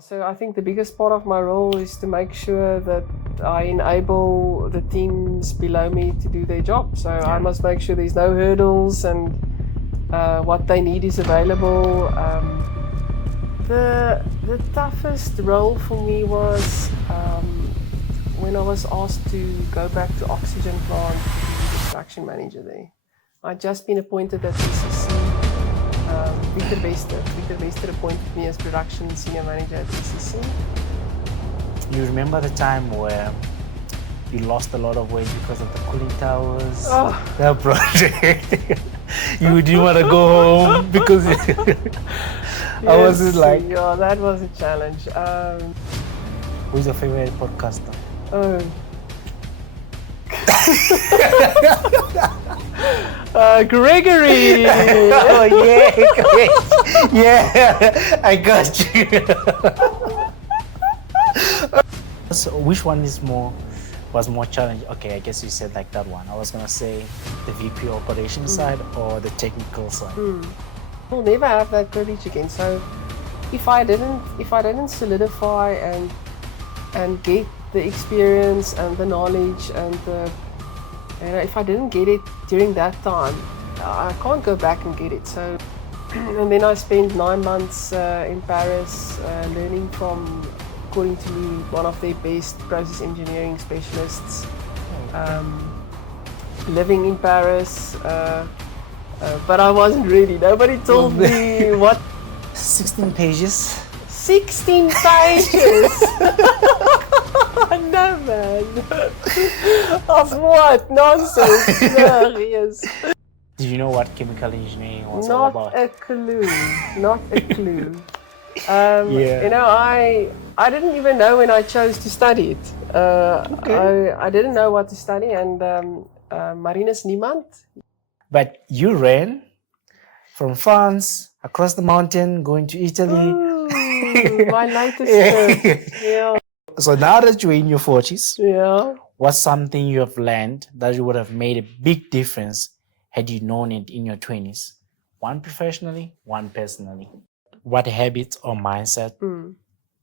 So I think the biggest part of my role is to make sure that I enable the teams below me to do their job. So I must make sure there's no hurdles and what they need is available. The toughest role for me was when I was asked to go back to oxygen plant to be the production manager there. I'd just been appointed at ECC. Victor Bester appointed me as production senior manager at ECC. You remember the time where you lost a lot of weight because of the cooling towers, the project? You didn't want to go home because I was just like... Yeah, that was a challenge. Who's your favorite podcaster? Gregory! Oh yeah, great. Yeah, I got you. So which one was more challenging? Okay, I guess you said like that one. I was gonna say the VP operations side or the technical side. We'll never have that privilege again. So if I didn't solidify and get the experience and the knowledge and if I didn't get it during that time, I can't go back and get it. So, and then I spent 9 months in Paris learning from, according to me, one of their best process engineering specialists. Living in Paris, but I wasn't ready. Nobody told me what. 16 pages. 16 pages. No, man. Of what? Nonsense. No, yes. Did you know what chemical engineering was all about? Not a clue. Not a clue. You know, I didn't even know when I chose to study it. I didn't know what to study, and Marinus niemand. But you ran from France across the mountain, going to Italy. My latest trip. Yeah. So now that you're in your 40s, what's something you have learned that you would have made a big difference had you known it in your 20s? One professionally, one personally. What habits or mindset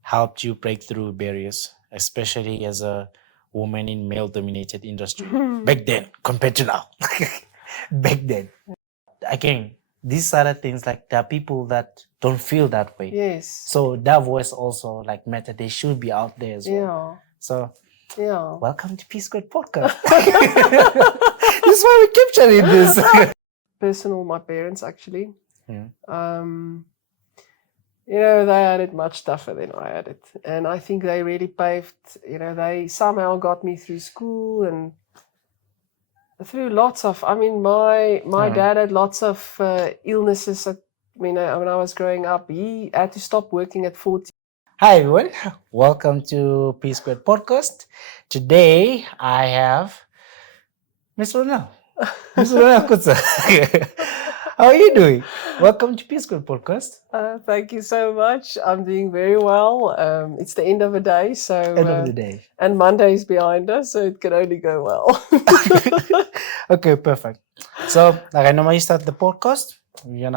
helped you break through barriers, especially as a woman in male-dominated industry? Back then, compared to now. Back then. Again, these are the things, like there are people that don't feel that way. Yes. So that voice also like matter. They should be out there as well. Yeah. So welcome to Peace Squad Podcast. This is why we keep chatting this. Personal, my parents actually. You know, they had it much tougher than I had it. And I think they really paved, you know, they somehow got me through school and through lots of, I mean, my dad had lots of illnesses. When I was growing up, he had to stop working at 40. Hi everyone, welcome to Peace Squad Podcast. Today I have Mr. Ronel Kotze. How are you doing? Welcome to Peace Squad Podcast. Thank you so much. I'm doing very well. It's the end of the day, so end of the day, and Monday is behind us, so it can only go well. Okay, perfect. So, like I normally start the podcast, you're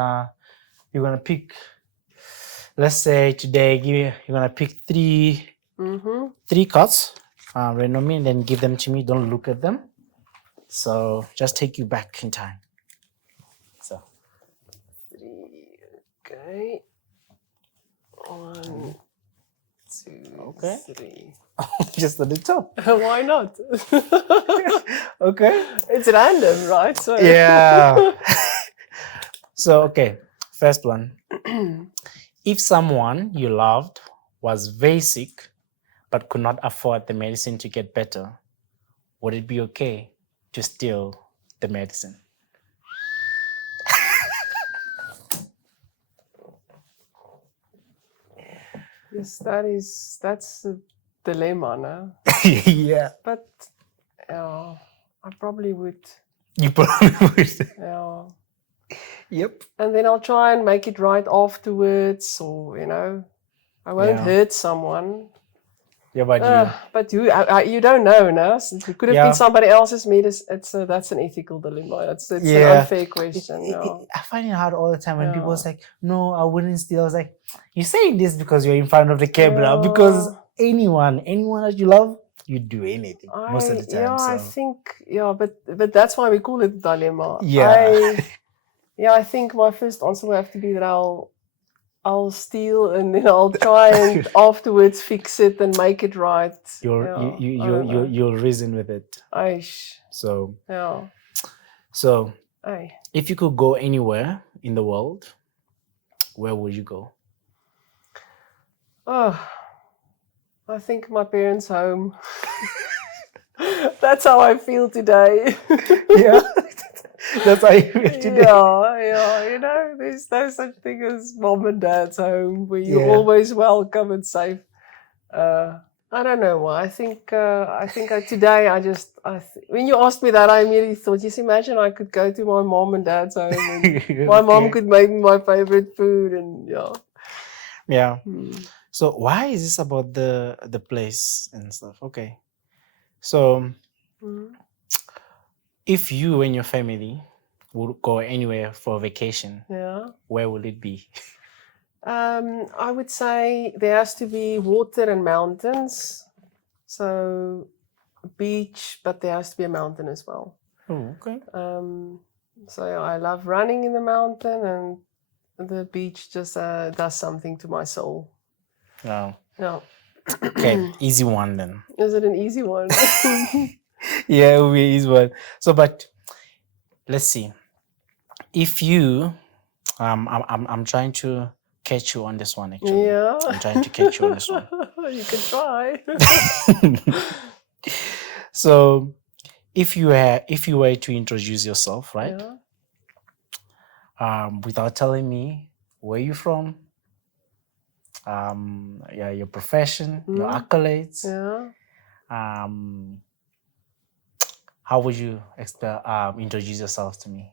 gonna pick. Let's say today you're gonna pick three cards randomly, and then give them to me. Don't look at them. So just take you back in time. So 3. Okay. 1, 2, 3. Just at the top. Why not? Okay. It's random, right? So yeah. So okay, first one. If someone you loved was very sick but could not afford the medicine to get better, would it be okay to steal the medicine? Yes, that's a dilemma, no? Yeah. But I probably would. You probably would. Yeah. Yep. And then I'll try and make it right afterwards, or, you know, I won't hurt someone. Yeah, but you. But you don't know, no? It could have been somebody else's meat. That's an ethical dilemma. It's an unfair question. I find it hard all the time when people say, "No, I wouldn't steal." I was like, "You're saying this because you're in front of the camera. Because anyone that you love, you do anything most of the time." I think but that's why we call it dilemma. Yeah. I think my first answer will have to be that I'll steal and then I'll try and afterwards fix it and make it right. You'll reason with it. So if you could go anywhere in the world, where would you go? I think my parents' home. That's how I feel today. Yeah. That's how you feel today. Yeah. There's no such thing as mom and dad's home where you're always welcome and safe. I don't know why. I think today when you asked me that, I immediately thought, just imagine I could go to my mom and dad's home and my mom could make me my favorite food and Yeah. So why is this about the place and stuff? Okay. So if you and your family would go anywhere for a vacation, where would it be? I would say there has to be water and mountains. So beach, but there has to be a mountain as well. Oh, okay. So I love running in the mountain, and the beach just does something to my soul. Wow. Yeah. Okay, easy one then. Is it an easy one? Yeah, it will be an easy one. So, but let's see. If you, I'm trying to catch you on this one actually. Yeah. I'm trying to catch you on this one. You can try. So, if you were to introduce yourself, right? Yeah. Without telling me where you're from, your profession, your accolades. Yeah. How would you introduce yourself to me?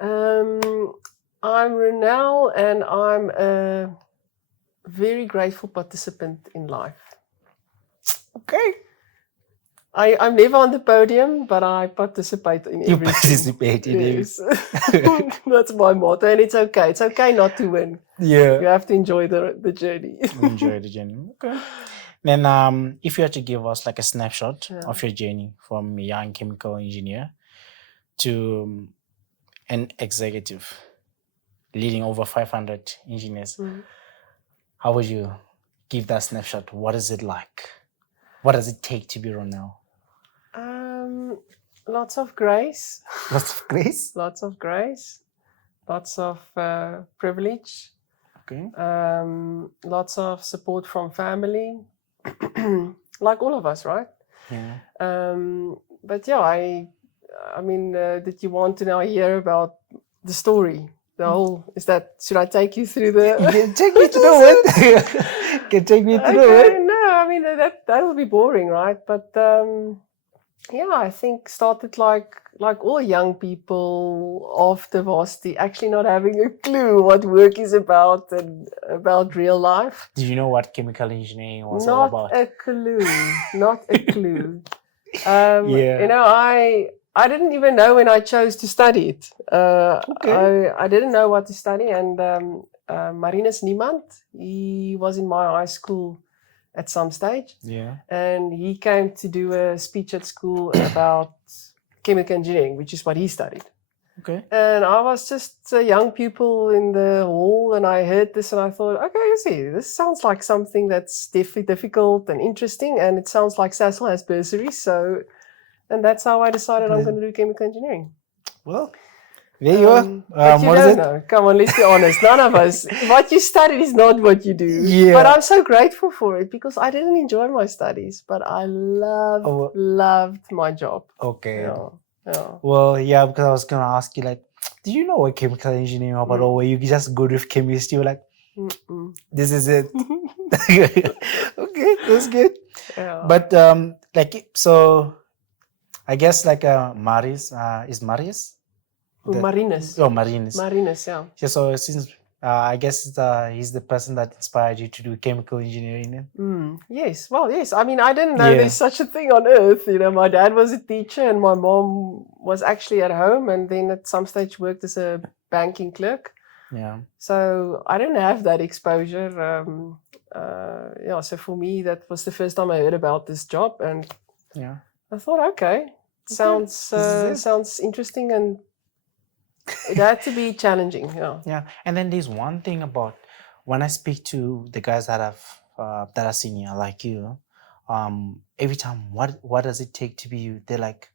I'm Ronel, and I'm a very grateful participant in life. Okay. I'm never on the podium, but I participate in everything. You participate in everything. That's my motto, and it's okay. It's okay not to win. Yeah. You have to enjoy the journey. Enjoy the journey. Okay. Then if you had to give us like a snapshot of your journey from a young chemical engineer to an executive leading over 500 engineers, how would you give that snapshot? What is it like? What does it take to be Ronel? Lots of grace. Lots of grace? Lots of grace. Lots of privilege. Okay. Lots of support from family. Like all of us, right? Yeah. But yeah, I mean, did you want to now hear about the story? Should I take you through the... Take me to know it. Can take me to know it. No, I mean, that will be boring, right? But I think started like all young people after varsity, actually not having a clue what work is about and about real life. Do you know what chemical engineering was all about? Not a clue. I didn't even know when I chose to study it. I didn't know what to study, and Marinus Niemand, he was in my high school at some stage. Yeah. And he came to do a speech at school about chemical engineering, which is what he studied. Okay. And I was just a young pupil in the hall, and I heard this and I thought, okay, this sounds like something that's difficult and interesting, and it sounds like Sasol has bursaries, and that's how I decided I'm going to do chemical engineering. Well, there you are. But you don't know. Come on, let's be honest. None of us. What you studied is not what you do. Yeah. But I'm so grateful for it because I didn't enjoy my studies, but I loved my job. Okay. Yeah. Well, yeah, because I was going to ask you, like, do you know what chemical engineering is about, or were you just good with chemistry? You're like, this is it. Okay, that's good. Yeah. But, so... I guess like Maris, is Marius? Marinus. Oh, Marinus. Marinus, yeah. So since I guess he's the person that inspired you to do chemical engineering. Yes. Well, yes. I mean, I didn't know Yeah. there's such a thing on earth. My dad was a teacher and my mom was actually at home and then at some stage worked as a banking clerk. Yeah. So I didn't have that exposure. So for me, that was the first time I heard about this job, and I thought, okay, sounds interesting, and it had to be challenging. Yeah. And then there's one thing about when I speak to the guys that are senior like you, every time, what does it take to be you? They're like,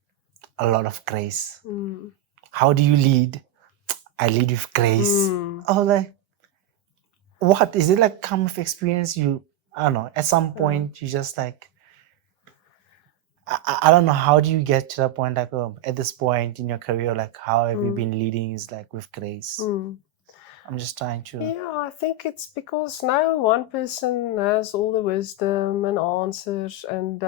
a lot of grace. How do you lead? I lead with grace. I was like, what is it like? Come with experience? I don't know. At some point, you just like, I don't know. How do you get to that point? Like, at this point in your career, like, how have you been leading? Is like with grace. I'm just trying to. Yeah, I think it's because no one person has all the wisdom and answers, and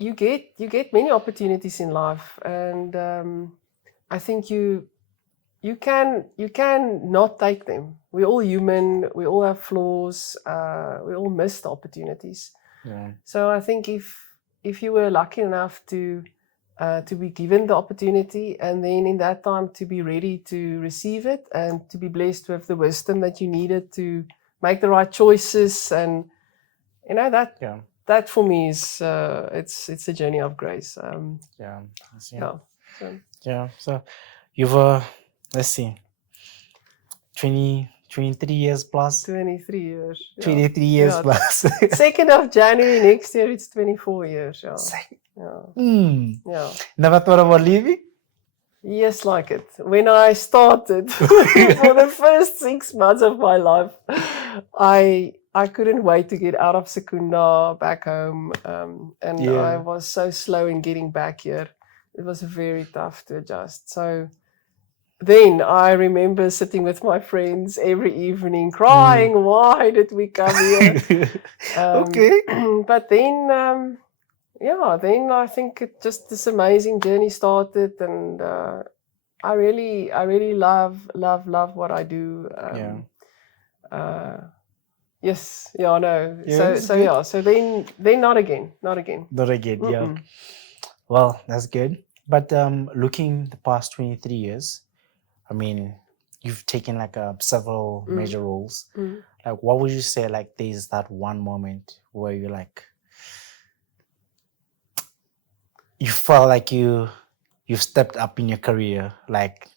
you get many opportunities in life, and I think you can not take them. We're all human. We all have flaws. We all miss the opportunities. Yeah. So I think if you were lucky enough to be given the opportunity, and then in that time to be ready to receive it, and to be blessed with the wisdom that you needed to make the right choices, and that for me is it's a journey of grace. So you've let's see, 23 years plus. 23 years. 23 years plus. 2nd of January next year, it's 24 years. Never thought about leaving? Yes, like it. When I started, for the first 6 months of my life, I couldn't wait to get out of Secunda back home. I was so slow in getting back here. It was very tough to adjust. So then I remember sitting with my friends every evening crying, why did we come here? Okay. But then, then I think this amazing journey started, and I really love what I do. Yes, no. So then not again. Not again, yeah. Well, that's good. But looking the past 23 years, I mean, you've taken like several major roles. Like, what would you say, like, there's that one moment where you're like, you felt like you've stepped up in your career, like,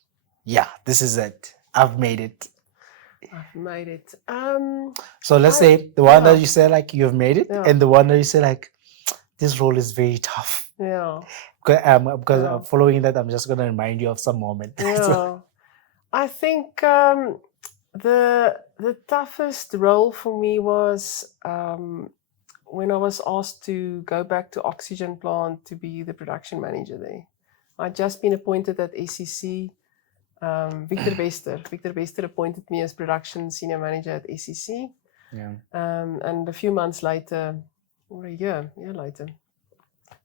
yeah, this is it. I've made it. I've made it. So let's say the one that you say like you've made it, and the one that you say like, this role is very tough. Yeah. Because following that, I'm just gonna remind you of some moment. Yeah. I think the toughest role for me was when I was asked to go back to oxygen plant to be the production manager there. I'd just been appointed at SEC. Victor Bester appointed me as production senior manager at SEC. Yeah. And a few months later, or a year later,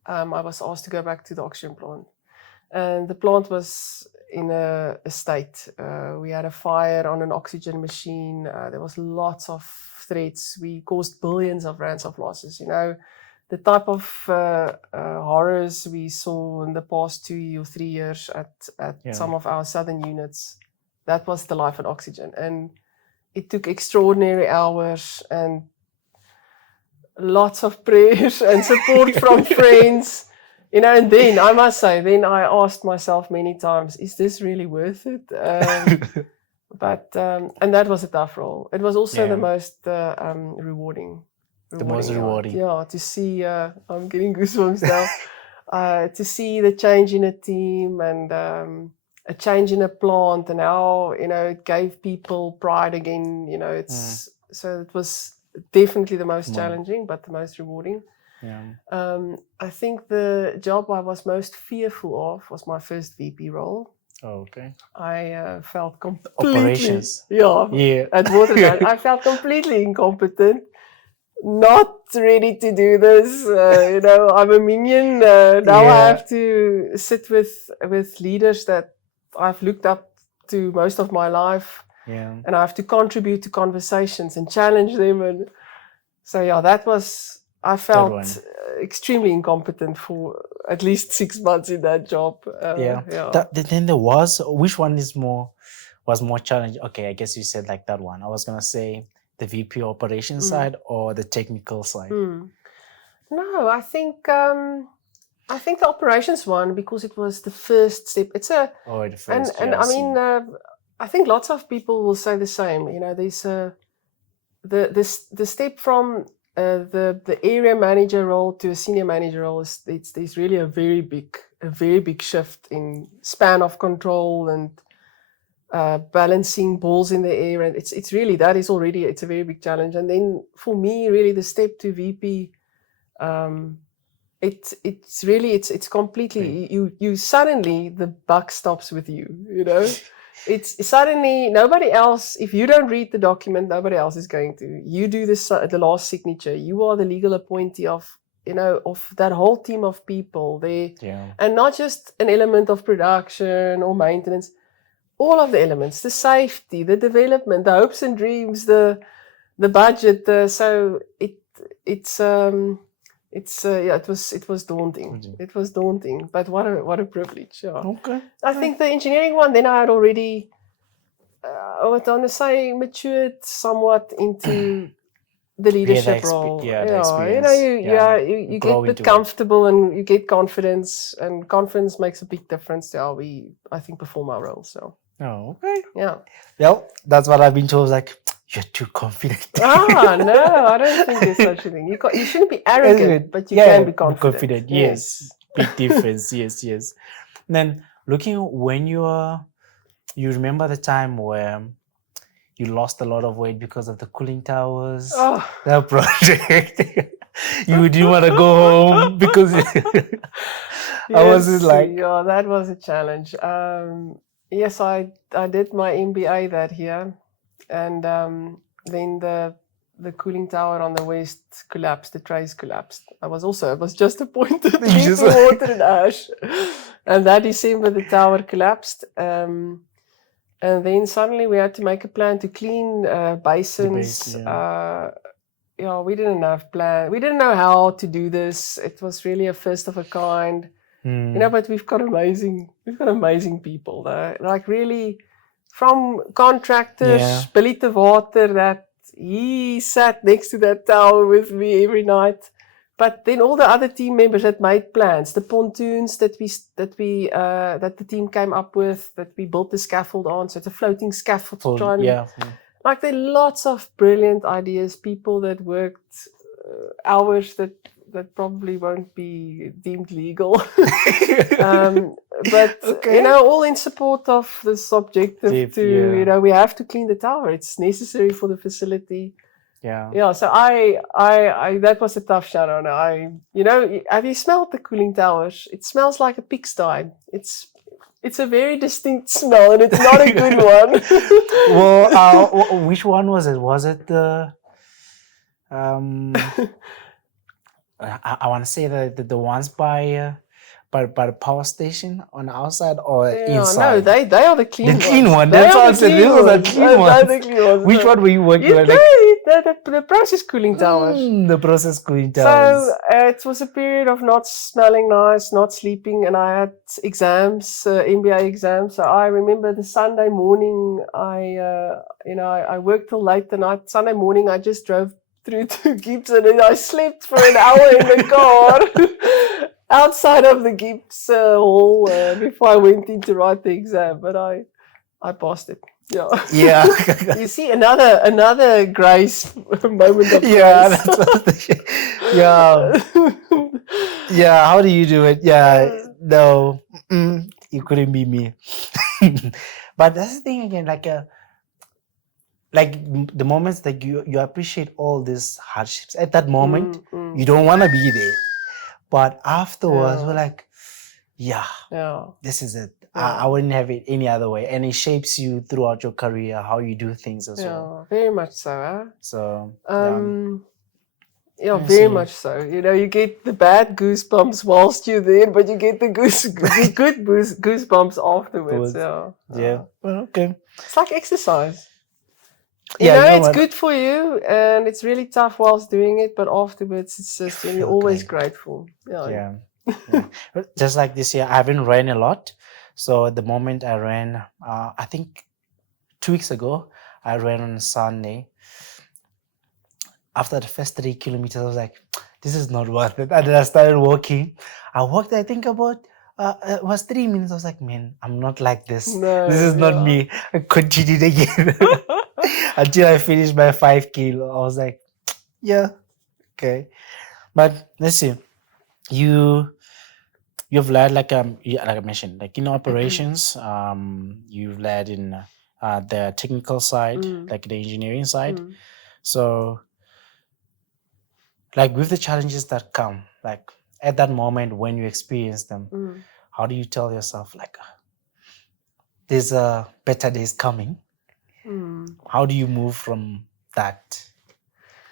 I was asked to go back to the oxygen plant. And the plant was in a state. We had a fire on an oxygen machine. There was lots of threats. We caused billions of rands of losses. The type of horrors we saw in the past 2 or 3 years at some of our southern units, that was the life at oxygen. And it took extraordinary hours and lots of prayers and support from friends. And then I must say, then I asked myself many times, is this really worth it? But that was a tough role. It was also the most rewarding. The most rewarding. Yeah, to see, I'm getting goosebumps now, to see the change in a team and a change in a plant, and how, it gave people pride again. So it was definitely the most challenging, but the most rewarding. Yeah. I think the job I was most fearful of was my first VP role. Oh, okay. I felt completely... Operations. Yeah. At Waterland, I felt completely incompetent, not ready to do this. I'm a minion. Now I have to sit with leaders that I've looked up to most of my life. Yeah. And I have to contribute to conversations and challenge them. And so, yeah, I felt extremely incompetent for at least 6 months in that job. Then there was, which one was more challenging? Okay, I guess you said like that one. I was going to say the VP operations side or the technical side. No, I think the operations one, because it was the first step. It's the first. And I mean, I think lots of people will say the same. You know, there's the step from the area manager role to a senior manager role there's really a very big shift in span of control and balancing balls in the air, and it's really it's a very big challenge. And then for me, really, the step to VP. It's completely you suddenly the buck stops with you, you know. It's suddenly nobody else, if you don't read the document, nobody else is going to. You do the last signature. You are the legal appointee of that whole team of people there. And not just an element of production or maintenance, all of the elements, the safety, the development, the hopes and dreams, the budget, it was daunting. It was daunting, but what a privilege. Yeah. Okay. I think the engineering one, then I had already, I would want to say, matured somewhat into the leadership role. You get a bit comfortable and you get confidence, and confidence makes a big difference to how we, I think, perform our role. So. Oh, okay. Yeah. Well, that's what I've been told. Like, you're too confident. No, I don't think there's such a thing. You shouldn't be arrogant, but you can be confident. Yes. Big difference. Yes. And then looking when you remember the time where you lost a lot of weight because of the cooling towers, that project. You didn't want to go home because how was it like? Yeah, that was a challenge. Yes, I did my MBA that year, and then the cooling tower on the west collapsed. The trays collapsed. I was just appointed to keep water and ash, and that December the tower collapsed. And then suddenly we had to make a plan to clean basins. We didn't have plan. We didn't know how to do this. It was really a first of a kind. But we've got amazing people there. Like really, from contractors, Billy de Water, that he sat next to that tower with me every night. But then all the other team members that made plans, the pontoons that the team came up with, that we built the scaffold on. So it's a floating scaffold to try and like there are lots of brilliant ideas, people that worked hours that probably won't be deemed legal. But all in support of this objective we have to clean the tower. It's necessary for the facility. So I that was a tough shadow. Have you smelled the cooling towers? It smells like a pigsty. It's a very distinct smell, and it's not a good one. Well, which one was it? Was it the I want to say the ones by the power station on the outside or inside? No, they are the clean ones. The clean one. That's what I said. These are the clean ones. Which one were you working with? The process cooling towers. The process cooling towers. So it was a period of not smelling nice, not sleeping, and I had exams, MBA exams. So I remember the Sunday morning, I worked till late the night. Sunday morning, I just drove through to GIBS, and then I slept for an hour in the car outside of the GIBS hall before I went in to write the exam. But I passed it. Yeah. You see, another grace moment of grace. How do you do it? No, it couldn't be me. But that's the thing again, like the moments that you appreciate all these hardships. At that moment, you don't want to be there. But afterwards, we're like, this is it. I wouldn't have it any other way. And it shapes you throughout your career, how you do things as well. Very much so. So, Yeah, very much so. You know, you get the bad goosebumps whilst you're there, but you get the good goosebumps afterwards. Yeah. Well, okay. It's like exercise. You Yeah, know, it's what? good for you, and it's really tough whilst doing it, but afterwards, it's just you're always grateful. Yeah. Just like this year, I haven't ran a lot. So at the moment I ran, I think 2 weeks ago, I ran on Sunday. After the first 3 kilometers, I was like, this is not worth it. And then I started walking. I walked, I think about, it was 3 minutes. I was like, man, I'm not like this. No, this is not me. I continued again until I finished my 5 kilo. I was like, yeah, okay. But let's see. You've led like I mentioned, like in operations, you've led in the technical side, like the engineering side. So like with the challenges that come, like at that moment when you experience them, how do you tell yourself like there's a better days coming? How do you move from that?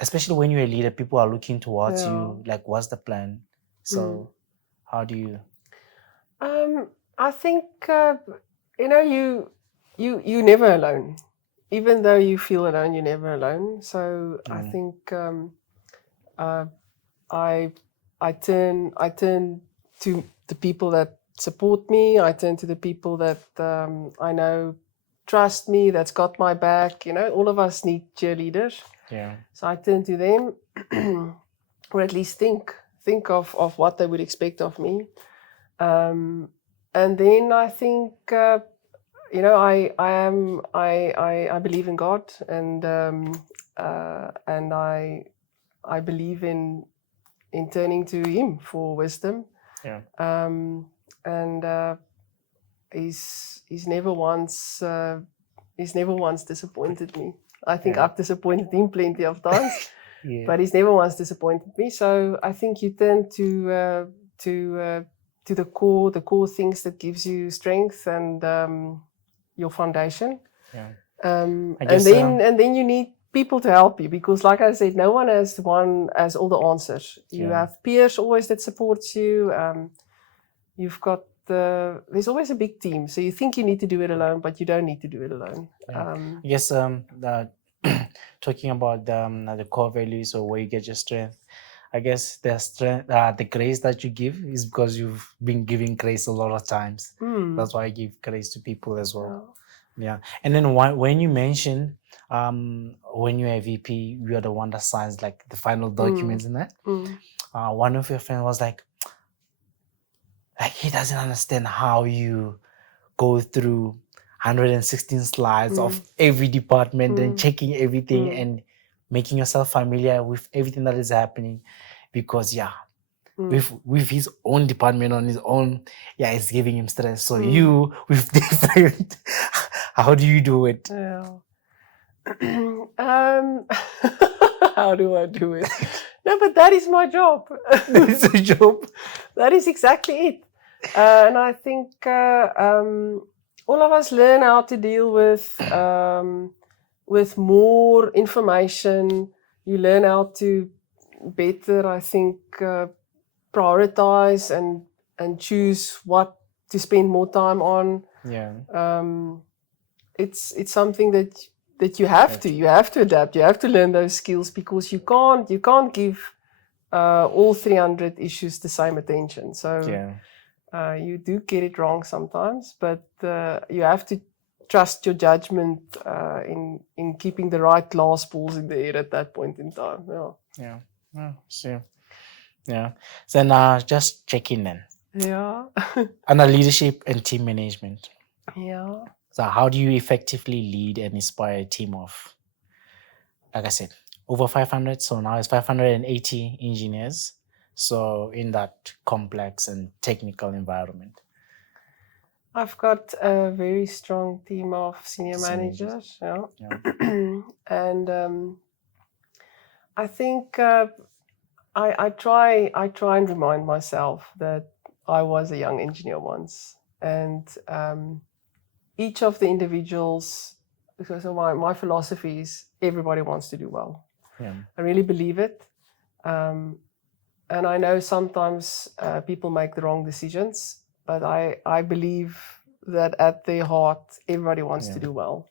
Especially when you're a leader, people are looking towards you, like what's the plan? So how do you? I think you know you never alone. Even though you feel alone, you're never alone. So I think I turn to the people that support me. I turn to the people that I know trust me, that's got my back. You know, all of us need cheerleaders. Yeah. So I turn to them, or at least think of what they would expect of me. And then I think you know I believe in God, and I believe in turning to Him for wisdom. Yeah. And he's never once disappointed me. I think I've disappointed him plenty of times, but he's never once disappointed me. So I think you turn to the core things that gives you strength and your foundation. Yeah. And then you need people to help you, because like I said, no one has all the answers. You have peers always that supports you. You've got there's always a big team, so you think you need to do it alone, but you don't need to do it alone. I guess talking about the core values or where you get your strength, I guess the strength, the grace that you give is because you've been giving grace a lot of times. That's why I give grace to people as well. Yeah. And then when you mentioned when you're a VP, you're the one that signs like the final documents in that. One of your friends was like he doesn't understand how you go through 116 slides of every department and checking everything and making yourself familiar with everything that is happening, because with his own department on his own, it's giving him stress. So you with different, how do you do it? How do I do it? No, but that is my job. That is a job. That is exactly it. And I think all of us learn how to deal with more information. You learn how to better, I think, prioritize and choose what to spend more time on. It's something that you have to adapt. You have to learn those skills, because you can't give all 300 issues the same attention. So you do get it wrong sometimes, but you have to trust your judgment in keeping the right glass balls in the air at that point in time. Sure. So now just checking then. Under leadership and team management. So how do you effectively lead and inspire a team of, like I said, over 500? So now it's 580 engineers. So in that complex and technical environment. I've got a very strong team of senior managers. And I think I try and remind myself that I was a young engineer once, and each of the individuals, because my philosophy is everybody wants to do well. I really believe it. And I know sometimes people make the wrong decisions, but I believe that at their heart, everybody wants to do well.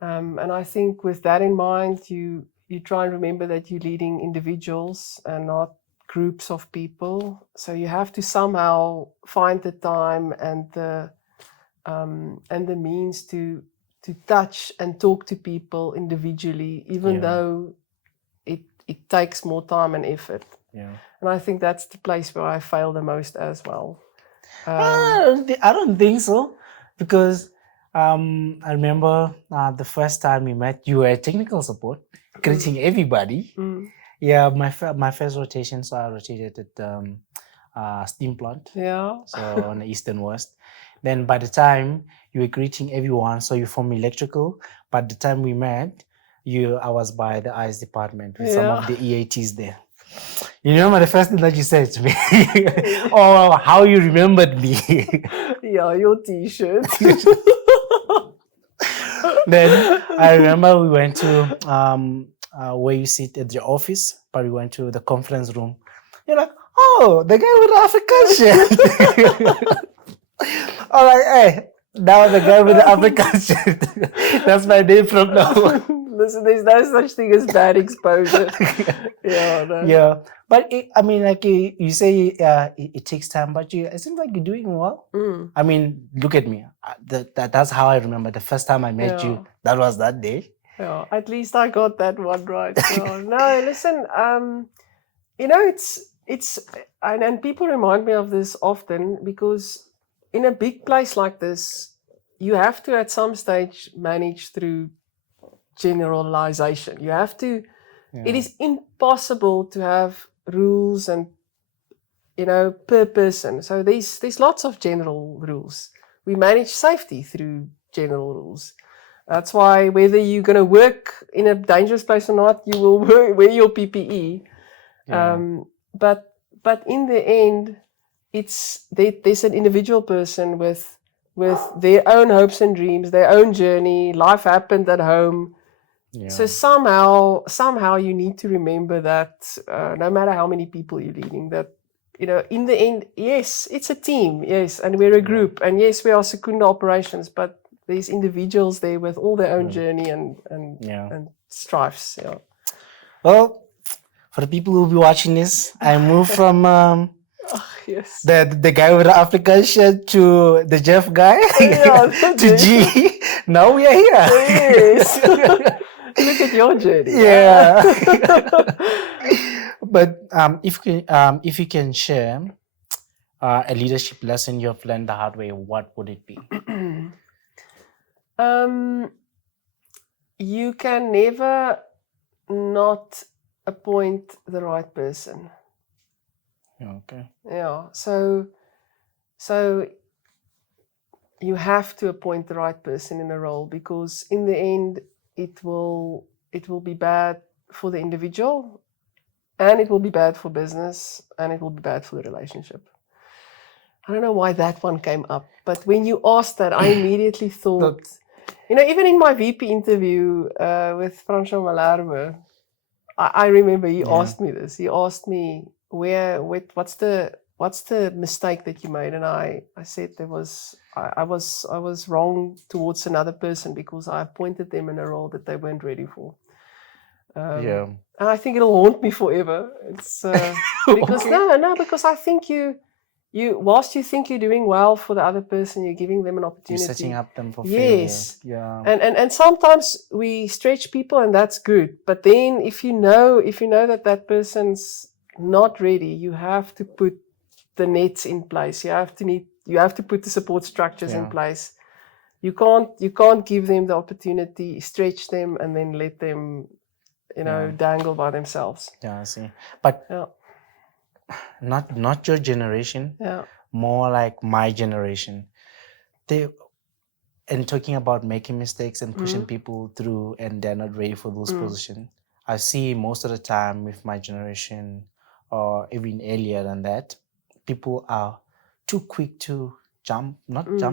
And I think with that in mind, you try and remember that you're leading individuals and not groups of people. So you have to somehow find the time and the means to touch and talk to people individually, even though it takes more time and effort. And I think that's the place where I fail the most as well. I don't think so, because I remember the first time we met, you were technical support, greeting everybody. Yeah, my first rotation, so I rotated at steam plant. Yeah. So on the East and West. Then by the time you were greeting everyone, so you're from electrical. By the time we met, I was by the IS department with some of the EATs there. You remember the first thing that you said to me? Or how you remembered me? Yeah, your T-shirt. Then I remember we went to where you sit at your office, but we went to the conference room. You're like, oh, the guy with the African shirt. All right, hey, that was the guy with the African shirt. That's my name from now on. Listen, there's no such thing as bad exposure. Yeah, but I mean, like you say, it takes time, but it seems like you're doing well. I mean, look at me. That's how I remember the first time I met you. That was that day. Yeah, at least I got that one right. No, listen, it's and people remind me of this often, because in a big place like this, you have to at some stage manage through generalization. You have to. It is impossible to have rules and purpose, and so there's lots of general rules. We manage safety through general rules. That's why whether you're going to work in a dangerous place or not, you will wear your PPE. But in the end, there's an individual person with their own hopes and dreams, their own journey. Life happened at home. So somehow you need to remember that no matter how many people you're leading, that in the end, yes, it's a team, yes, and we're a group, and yes, we are Secunda operations, but there's individuals there with all their own journey and strifes. Yeah. Well, for the people who will be watching this, I moved from the guy with the African shirt to the Jeff guy to G. Now we are here. Yes. Look at your journey. Yeah. But if you can share a leadership lesson you've learned the hard way, what would it be? You can never not appoint the right person. Okay. Yeah. So you have to appoint the right person in a role, because in the end, it will be bad for the individual, and it will be bad for business, and it will be bad for the relationship. I don't know why that one came up, but when you asked that, I immediately thought, even in my VP interview with Francois Malherbe, I remember he asked me this. He asked me, what's the mistake that you made? And I said I was wrong towards another person because I appointed them in a role that they weren't ready for. And I think it'll haunt me forever. It's because I think you whilst you think you're doing well for the other person, you're giving them an opportunity. You're setting up them for failure. Yes. Yeah. And sometimes we stretch people, and that's good. But then if you know that person's not ready, you have to put the nets in place. You have to put the support structures in place. You can't give them the opportunity, stretch them, and then let them dangle by themselves. Yeah, I see. But not your generation. Yeah. More like my generation. And talking about making mistakes and pushing people through, and they're not ready for those positions. I see most of the time with my generation, or even earlier than that, people are too quick to jump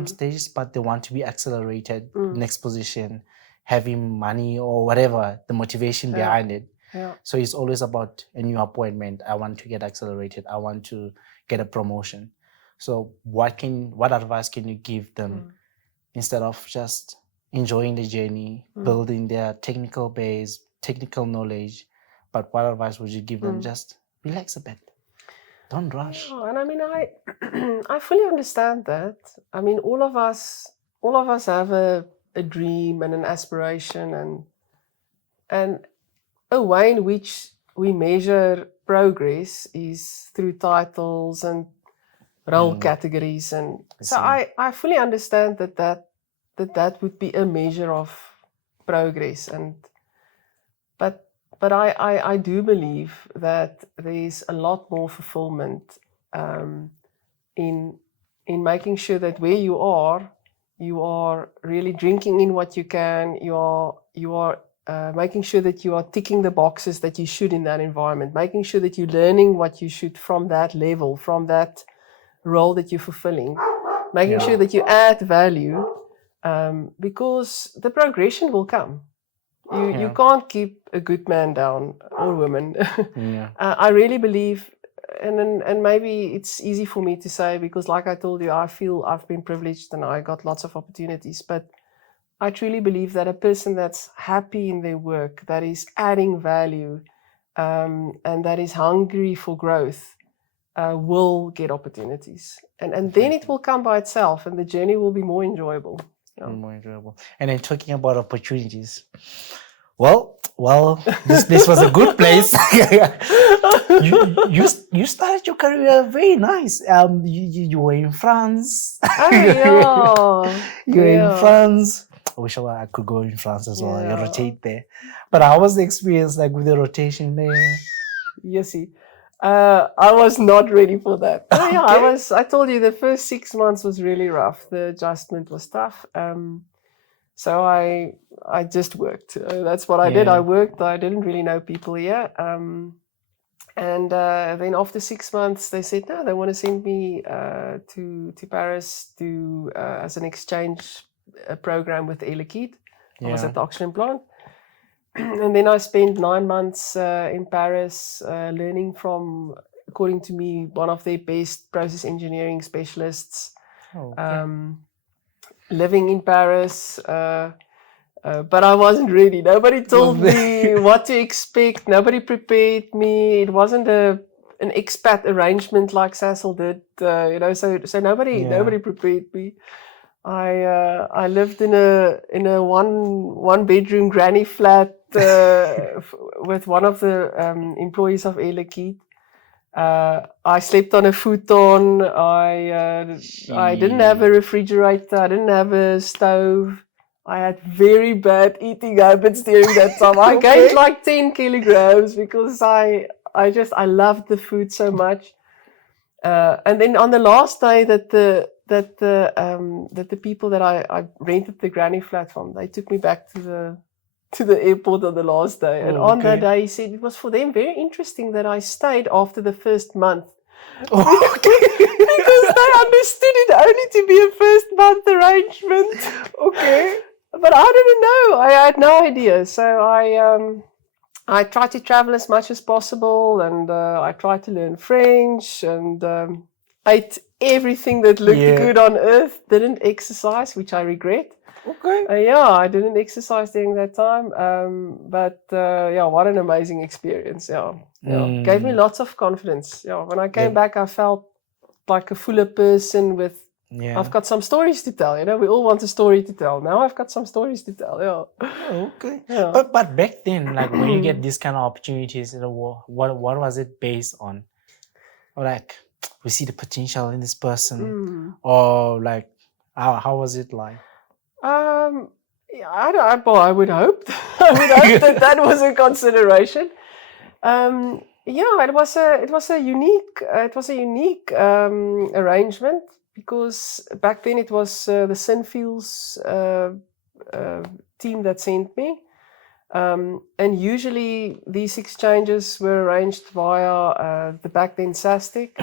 stages, but they want to be accelerated, next position, having money or whatever, the motivation behind it. Yeah. So it's always about a new appointment. I want to get accelerated. I want to get a promotion. So what advice can you give them instead of just enjoying the journey, building their technical base, technical knowledge? But what advice would you give them? Just relax a bit. Don't rush. Yeah, and I mean, I fully understand that. I mean, all of us have a dream and an aspiration and a way in which we measure progress is through titles and role categories, and so I fully understand that would be a measure of progress, but I do believe that there's a lot more fulfillment in making sure that where you are really drinking in what you can. You are making sure that you are ticking the boxes that you should in that environment, making sure that you're learning what you should from that level, from that role that you're fulfilling, making sure that you add value, because the progression will come. You can't keep a good man down or woman. I really believe, and maybe it's easy for me to say because, like I told you, I feel I've been privileged and I got lots of opportunities, but I truly believe that a person that's happy in their work, that is adding value, and that is hungry for growth, will get opportunities. And then it will come by itself and the journey will be more enjoyable. More enjoyable. And then talking about opportunities, well, this was a good place. you started your career very nice. You were in France. You were in France. I wish I could go in France as well. You rotate there. But how was the experience like with the rotation there? You see, I was not ready for that. I told you the first 6 months was really rough. The adjustment was tough. So I just worked. That's what I did. I worked. I didn't really know people here. And then after 6 months, they said, no, they want to send me to Paris to as an exchange program with Air Liquide. I was at the oxygen plant. And then I spent 9 months in Paris learning from, according to me, one of their best process engineering specialists. Living in Paris, but I wasn't ready. Nobody told me what to expect. Nobody prepared me. It wasn't an expat arrangement like Sasol did, So nobody prepared me. I lived in a one bedroom granny flat with one of the employees of Air Liquide. I slept on a futon. I didn't have a refrigerator. I didn't have a stove. I had very bad eating habits during that time. I gained like 10 kilograms because I loved the food so much. And then on the last day that the people that I rented the granny flat from, they took me back to the airport on the last day. And on that day, he said it was for them very interesting that I stayed after the first month. Because they understood it only to be a first month arrangement. But I didn't know. I had no idea. So I tried to travel as much as possible, and I tried to learn French, and ate everything that looked good on earth. Didn't exercise, which I regret. I didn't exercise during that time. But what an amazing experience. Gave me lots of confidence. When I came back, I felt like a fuller person with, I've got some stories to tell. We all want a story to tell. Now I've got some stories to tell. But back then, like when you get these kind of opportunities, what was it based on? Or like, we see the potential in this person, or like, how was it like? I would hope. that was a consideration. It was a unique arrangement, because back then it was the Synfuels team that sent me, and usually these exchanges were arranged via the back then SASTEC.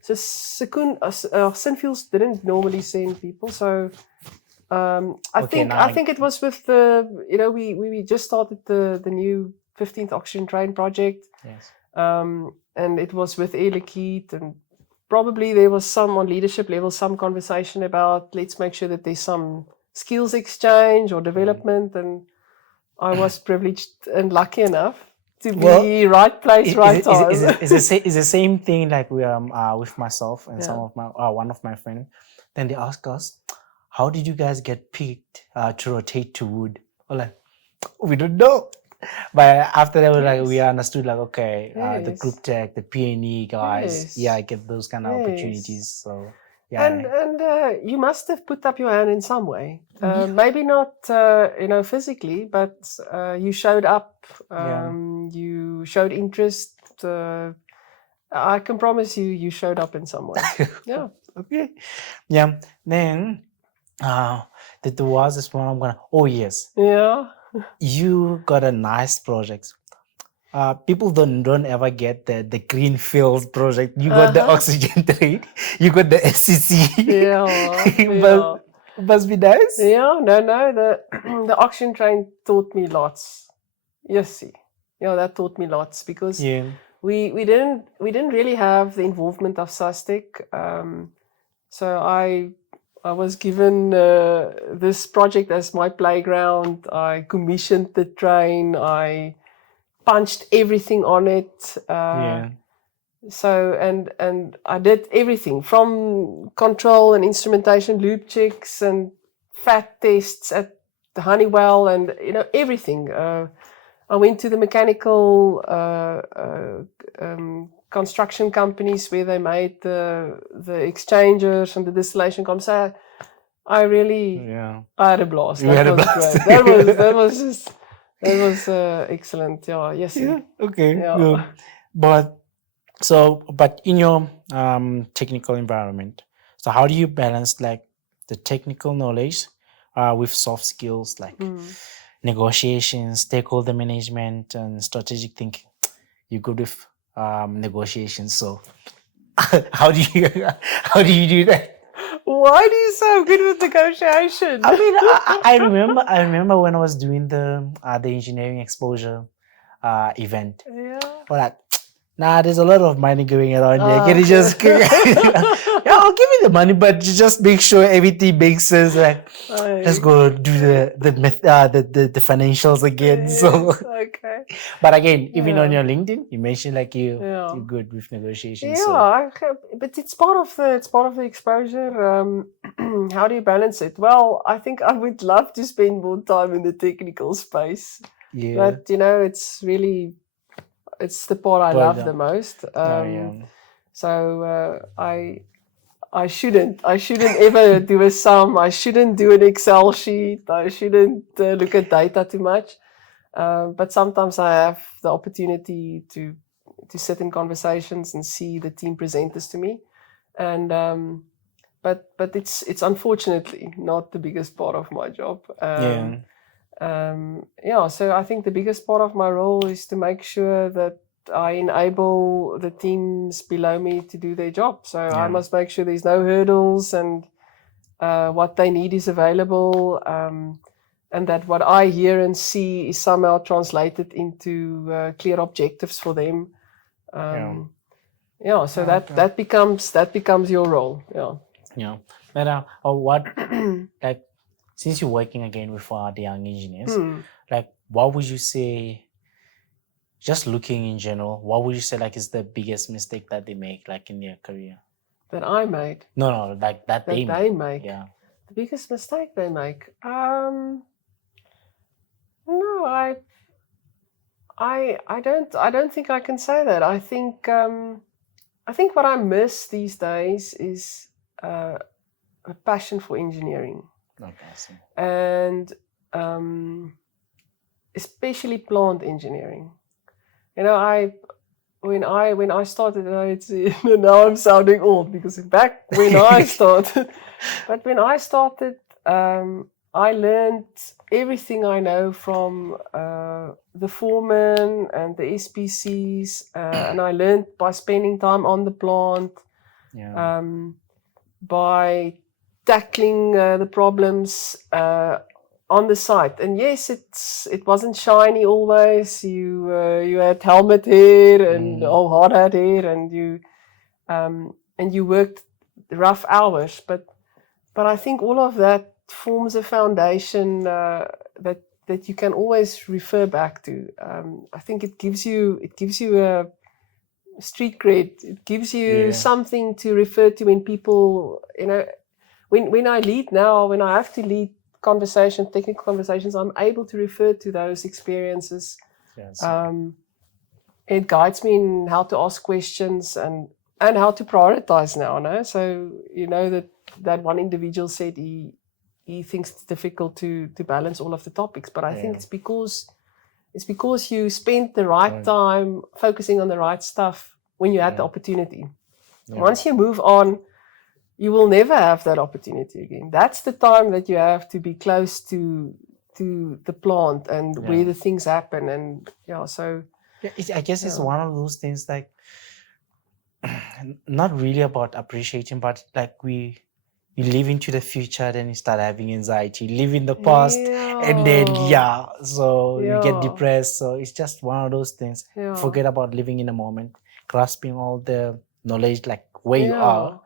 So Synfuels didn't normally send people, so. I think it was with the, we just started the new 15th Oxygen Train project. Yes. And it was with Air Liquide, and probably there was some on leadership level, some conversation about let's make sure that there's some skills exchange or development. And I was privileged and lucky enough to be right place, right time. It's the same thing like with myself and some of my one of my friends. Then they ask us, how did you guys get picked to rotate to wood? We're like, we don't know. But after that, we understood like, okay, the group tech, the P&E guys, get those kind of opportunities. So and you must have put up your hand in some way. Maybe not physically, but you showed up. You showed interest. I can promise you showed up in some way. Yeah. Okay. Yeah. Then there was this one. I'm gonna. Oh yes. Yeah. You got a nice project. People don't ever get the greenfield project. You got the oxygen train. You got the SCC. Yeah. Must be nice. Yeah. No. The oxygen train taught me lots. Yes. That taught me lots because we didn't really have the involvement of SASTEC. So I was given this project as my playground. I commissioned the train. I punched everything on it. So and I did everything from control and instrumentation, loop checks and fat tests at the Honeywell, and everything. I went to the mechanical construction companies where they made the exchangers and the distillation comps. I had a blast. That was great. That was excellent. Yeah. Yes. Yeah. Okay. Yeah. Good. But in your technical environment, so how do you balance like the technical knowledge with soft skills like negotiations, stakeholder management, and strategic thinking? You're good with negotiations, so how do you do that? Why do you so good with negotiation? I mean, I remember when I was doing the engineering exposure event. Yeah. Well, like, nah, there's a lot of money going around here. Can you just I'll give you the money, but you just make sure everything makes sense. Like, let's go do the financials again. Yes, so okay. But again, even on your LinkedIn, you mentioned like you're good with negotiations. Yeah, but it's part of the exposure. How do you balance it? Well, I think I would love to spend more time in the technical space. Yeah. But it's the part I love the most. So I shouldn't ever do a sum. I shouldn't do an Excel sheet. I shouldn't look at data too much. But sometimes I have the opportunity to sit in conversations and see the team present this to me. And but it's unfortunately not the biggest part of my job. So I think the biggest part of my role is to make sure that I enable the teams below me to do their job. So I must make sure there's no hurdles and what they need is available, and that what I hear and see is somehow translated into clear objectives for them. So that becomes your role. Yeah. But what like since you're working again with the young engineers, like what would you say? Just looking in general, what would you say like is the biggest mistake that they make like in their career? That I made? No, like that they make. Yeah. The biggest mistake they make? No, I don't think I can say that. I think what I miss these days is a passion for engineering. Okay. And especially plant engineering. When I started, now I'm sounding old because back when I started, but when I started, I learned everything I know from the foreman and the SPCs, and I learned by spending time on the plant, by tackling the problems on the site. And yes, it wasn't shiny always. You had helmet hair and hard hat hair, and you worked rough hours. But I think all of that forms a foundation that you can always refer back to. I think it gives you a street cred. It gives you something to refer to when people, when I lead now, when I have to lead technical conversations, I'm able to refer to those experiences. Yes. It guides me in how to ask questions and how to prioritize now. No? So that one individual said he thinks it's difficult to balance all of the topics, but I think it's because you spent the right time focusing on the right stuff when you had the opportunity. Once you move on, you will never have that opportunity again. That's the time that you have to be close to the plant and where the things happen. And I guess it's one of those things, like, not really about appreciating, but like you live into the future, then you start having anxiety. You live in the past, and then you get depressed. So it's just one of those things. Forget about living in the moment, grasping all the knowledge, like where you are,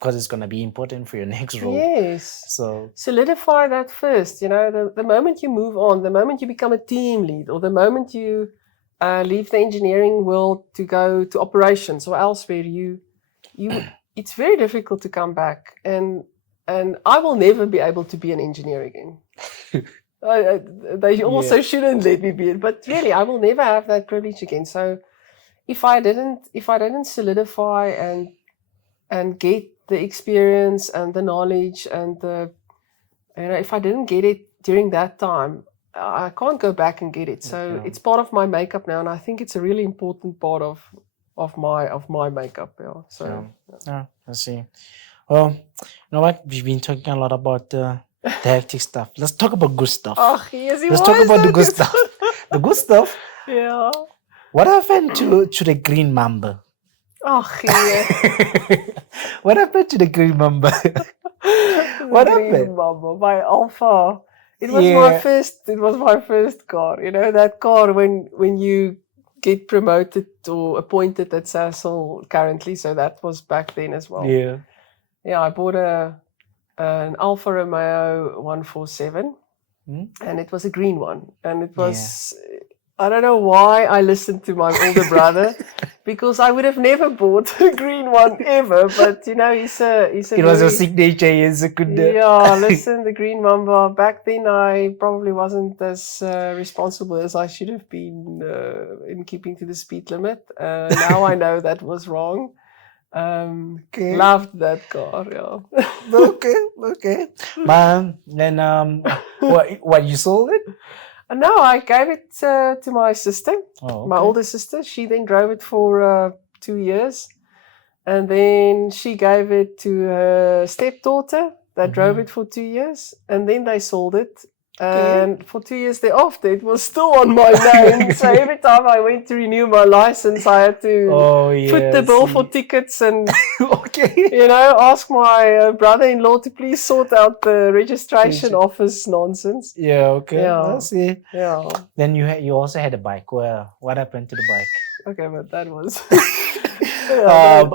because it's gonna be important for your next role. Yes. So solidify that first. The moment you move on, the moment you become a team lead, or the moment you leave the engineering world to go to operations or elsewhere, it's very difficult to come back. And I will never be able to be an engineer again. They also shouldn't let me be it, but really, I will never have that privilege again. So if I didn't solidify and get the experience and the knowledge and if I didn't get it during that time, I can't go back and get it. So it's part of my makeup now, and I think it's a really important part of my makeup. I see. Well, you know what? We've been talking a lot about the hectic stuff. Let's talk about good stuff. Oh, yes, Let's talk about the good stuff. The good stuff. Yeah. What happened to the green mamba? Oh, yeah. What happened to the green mamba? What happened? Green mamba, my Alpha. It was my first. It was my first car. That car when you get promoted or appointed at Sasol currently. So that was back then as well. Yeah. I bought an Alfa Romeo 147, and it was a green one. And it was. I don't know why I listened to my older brother, because I would have never bought a green one ever. But he's a. It was a signature. It's a good. Listen, the green mamba. Back then, I probably wasn't as responsible as I should have been in keeping to the speed limit. Now I know that was wrong. Loved that car. Yeah. Okay. Then what you sold it? No, I gave it to my sister, my older sister. She then drove it for 2 years. And then she gave it to her stepdaughter that drove it for 2 years. And then they sold it. And for 2 years thereafter, it was still on my name. So every time I went to renew my license, I had to foot the bill for tickets and ask my brother-in-law to please sort out the registration office nonsense. I see. Then you also had a bike. What happened to the bike? Okay, but that was. Or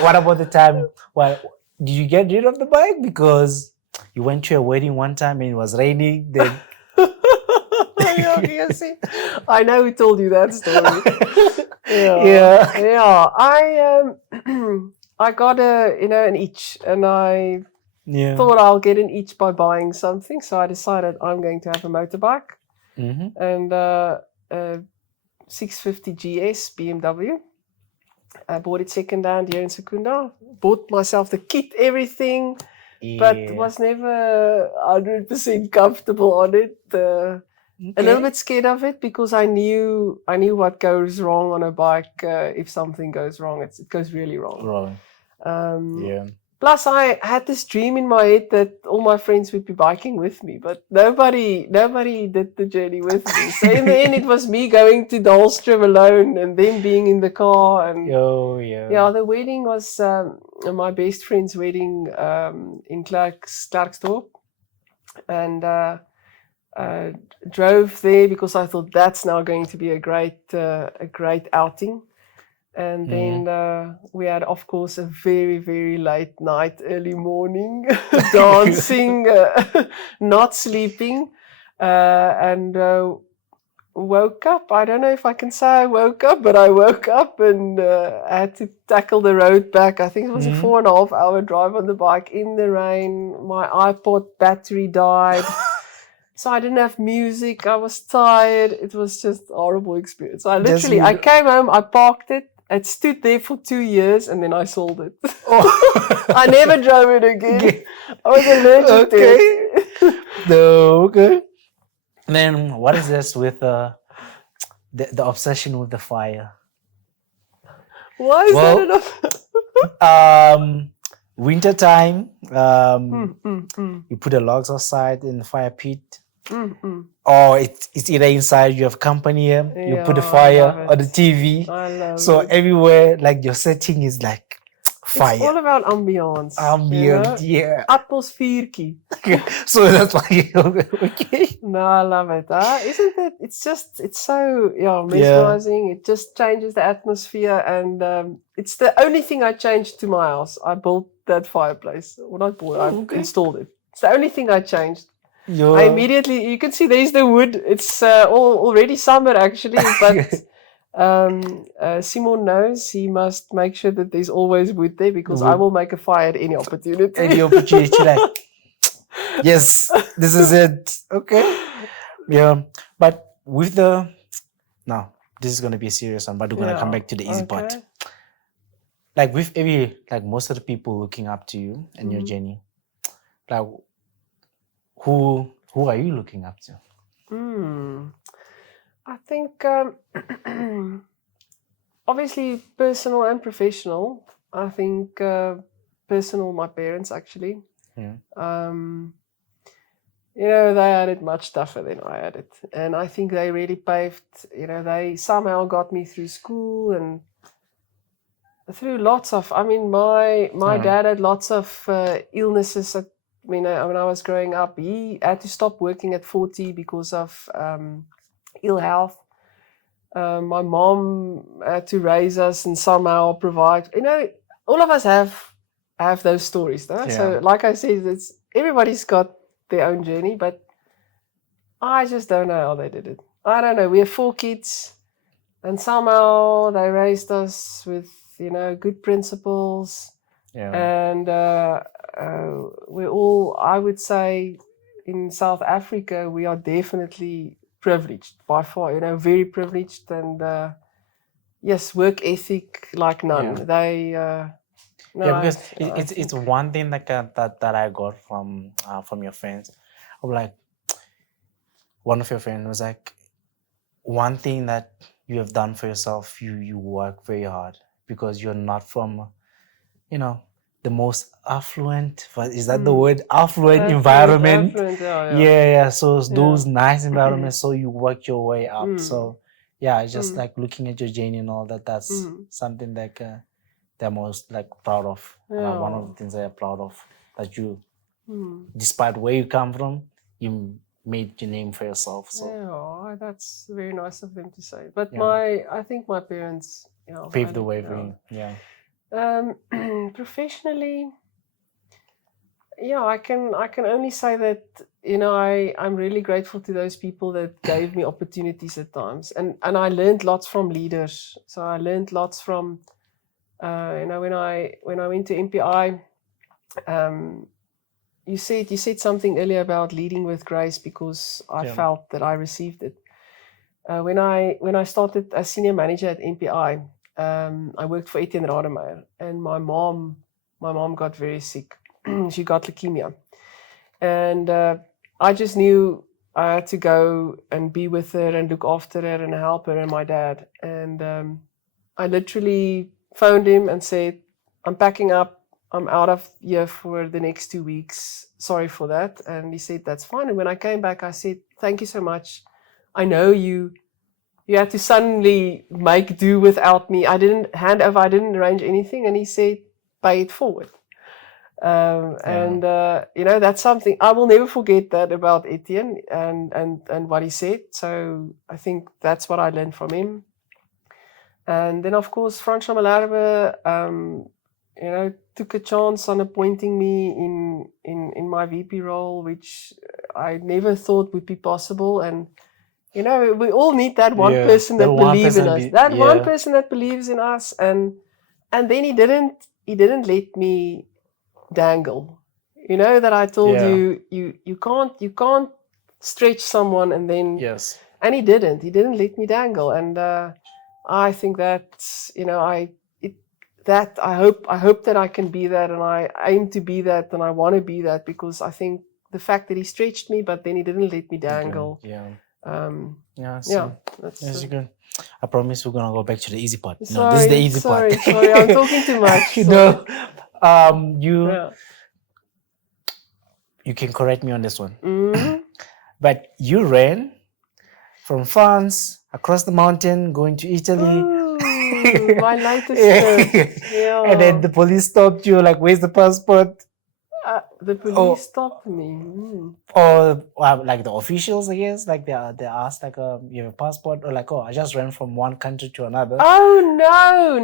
what about the time? Well, did you get rid of the bike because you went to a wedding one time and it was raining? Then I know who told you that story. I got an itch, and I thought I'll get an itch by buying something. So I decided I'm going to have a motorbike, and a 650 GS BMW. I bought it second-hand here in Secunda. Bought myself the kit, everything, but was never 100% comfortable on it. A little bit scared of it because I knew what goes wrong on a bike. If something goes wrong, it goes really wrong. Plus, I had this dream in my head that all my friends would be biking with me, but nobody did the journey with me. So in the end, it was me going to Dahlstrom alone and them being in the car. And the wedding was my best friend's wedding in Klerksdorp, and drove there because I thought that's now going to be a great outing. And then we had, of course, a very, very late night, early morning, dancing, not sleeping, and woke up. I don't know if I can say I woke up, but I woke up and I had to tackle the road back. I think it was a 4.5 hour drive on the bike in the rain. My iPod battery died. So I didn't have music. I was tired. It was just a horrible experience. I came home, I parked it. It stood there for 2 years and then I sold it. Oh. I never drove it again. I was allergic to it. No, okay. Then what is this with the obsession with the fire? Why is that enough? Winter time, you put the logs outside in the fire pit. Or it's either inside, you have company here, you put the fire or the TV. I love so it. Everywhere, like your setting is like fire. It's all about ambiance. Yeah. Atmosfeerkie. So that's why okay. No, I love it. Isn't it? It's so mesmerizing. It just changes the atmosphere, and it's the only thing I changed to my house. I built that fireplace. Well, not bought. I installed it. It's the only thing I changed. I immediately, you can see there's the wood. It's already summer actually, but Simon knows he must make sure that there's always wood there because I will make a fire at any opportunity. Like, yes, this is it. Okay. Yeah, but with now this is gonna be a serious one, but we're gonna come back to the easy part. Like with most of the people looking up to you and your journey, like. Who are you looking up to? I think obviously personal and professional. I think personal, my parents actually. They had it much tougher than I had it, and I think they really paved. They somehow got me through school and through lots of. I mean, my dad had lots of illnesses. When I was growing up, he had to stop working at 40 because of ill health. My mom had to raise us and somehow provide. All of us have those stories, no? So, like I said, everybody's got their own journey, but I just don't know how they did it. I don't know. We have 4 kids, and somehow they raised us with good principles, and. We're all, I would say, in South Africa, we are definitely privileged by far, very privileged, and yes, work ethic like none. Because it's one thing that I got from your friends. I'm like, one of your friends was like, one thing that you have done for yourself, you work very hard because you're not from, the most affluent, is that the word? Affluent environment. Yeah. So those nice environments, so you work your way up. So it's just like looking at your journey and all that. That's something like they're most like proud of. One of the things they're proud of, that you, despite where you come from, you made your name for yourself. So that's very nice of them to say. But I think my parents paved the way for you. Yeah. Professionally, I can only say that I'm really grateful to those people that gave me opportunities at times, and I learned lots from leaders. So I learned lots from when I went to MPI. You said something earlier about leading with grace, because I felt that I received it when I started as senior manager at MPI. I worked for Etienne Rademeier, and my mom got very sick. She got leukemia, and I just knew I had to go and be with her and look after her and help her and my dad. And I literally phoned him and said, "I'm packing up. I'm out of here for the next 2 weeks. Sorry for that." And he said, "That's fine." And when I came back, I said, "Thank you so much. I know you had to suddenly make do without me. I didn't hand over. I didn't arrange anything." And he said, "Pay it forward." And that's something I will never forget that about Etienne and what he said. So I think that's what I learned from him. And then, of course, Francois Malherbe, took a chance on appointing me in my VP role, which I never thought would be possible. And we all need that one person that believes in us. That one person that believes in us. And then he didn't let me dangle. That I told you can't stretch someone and then and he didn't let me dangle. And I think that I hope that I can be that, and I aim to be that, and I want to be that, because I think the fact that he stretched me, but then he didn't let me dangle. That's good. I promise we're gonna go back to the easy part. Sorry, no, this is the easy part. Sorry, I'm talking too much. You can correct me on this one. Mm-hmm. But you ran from France across the mountain, going to Italy. My latest trip. And then the police stopped you, like, where's the passport? The police stopped me. Or like the officials, I guess, like they asked, like, you have a passport, or like, oh, I just ran from one country to another. Oh no.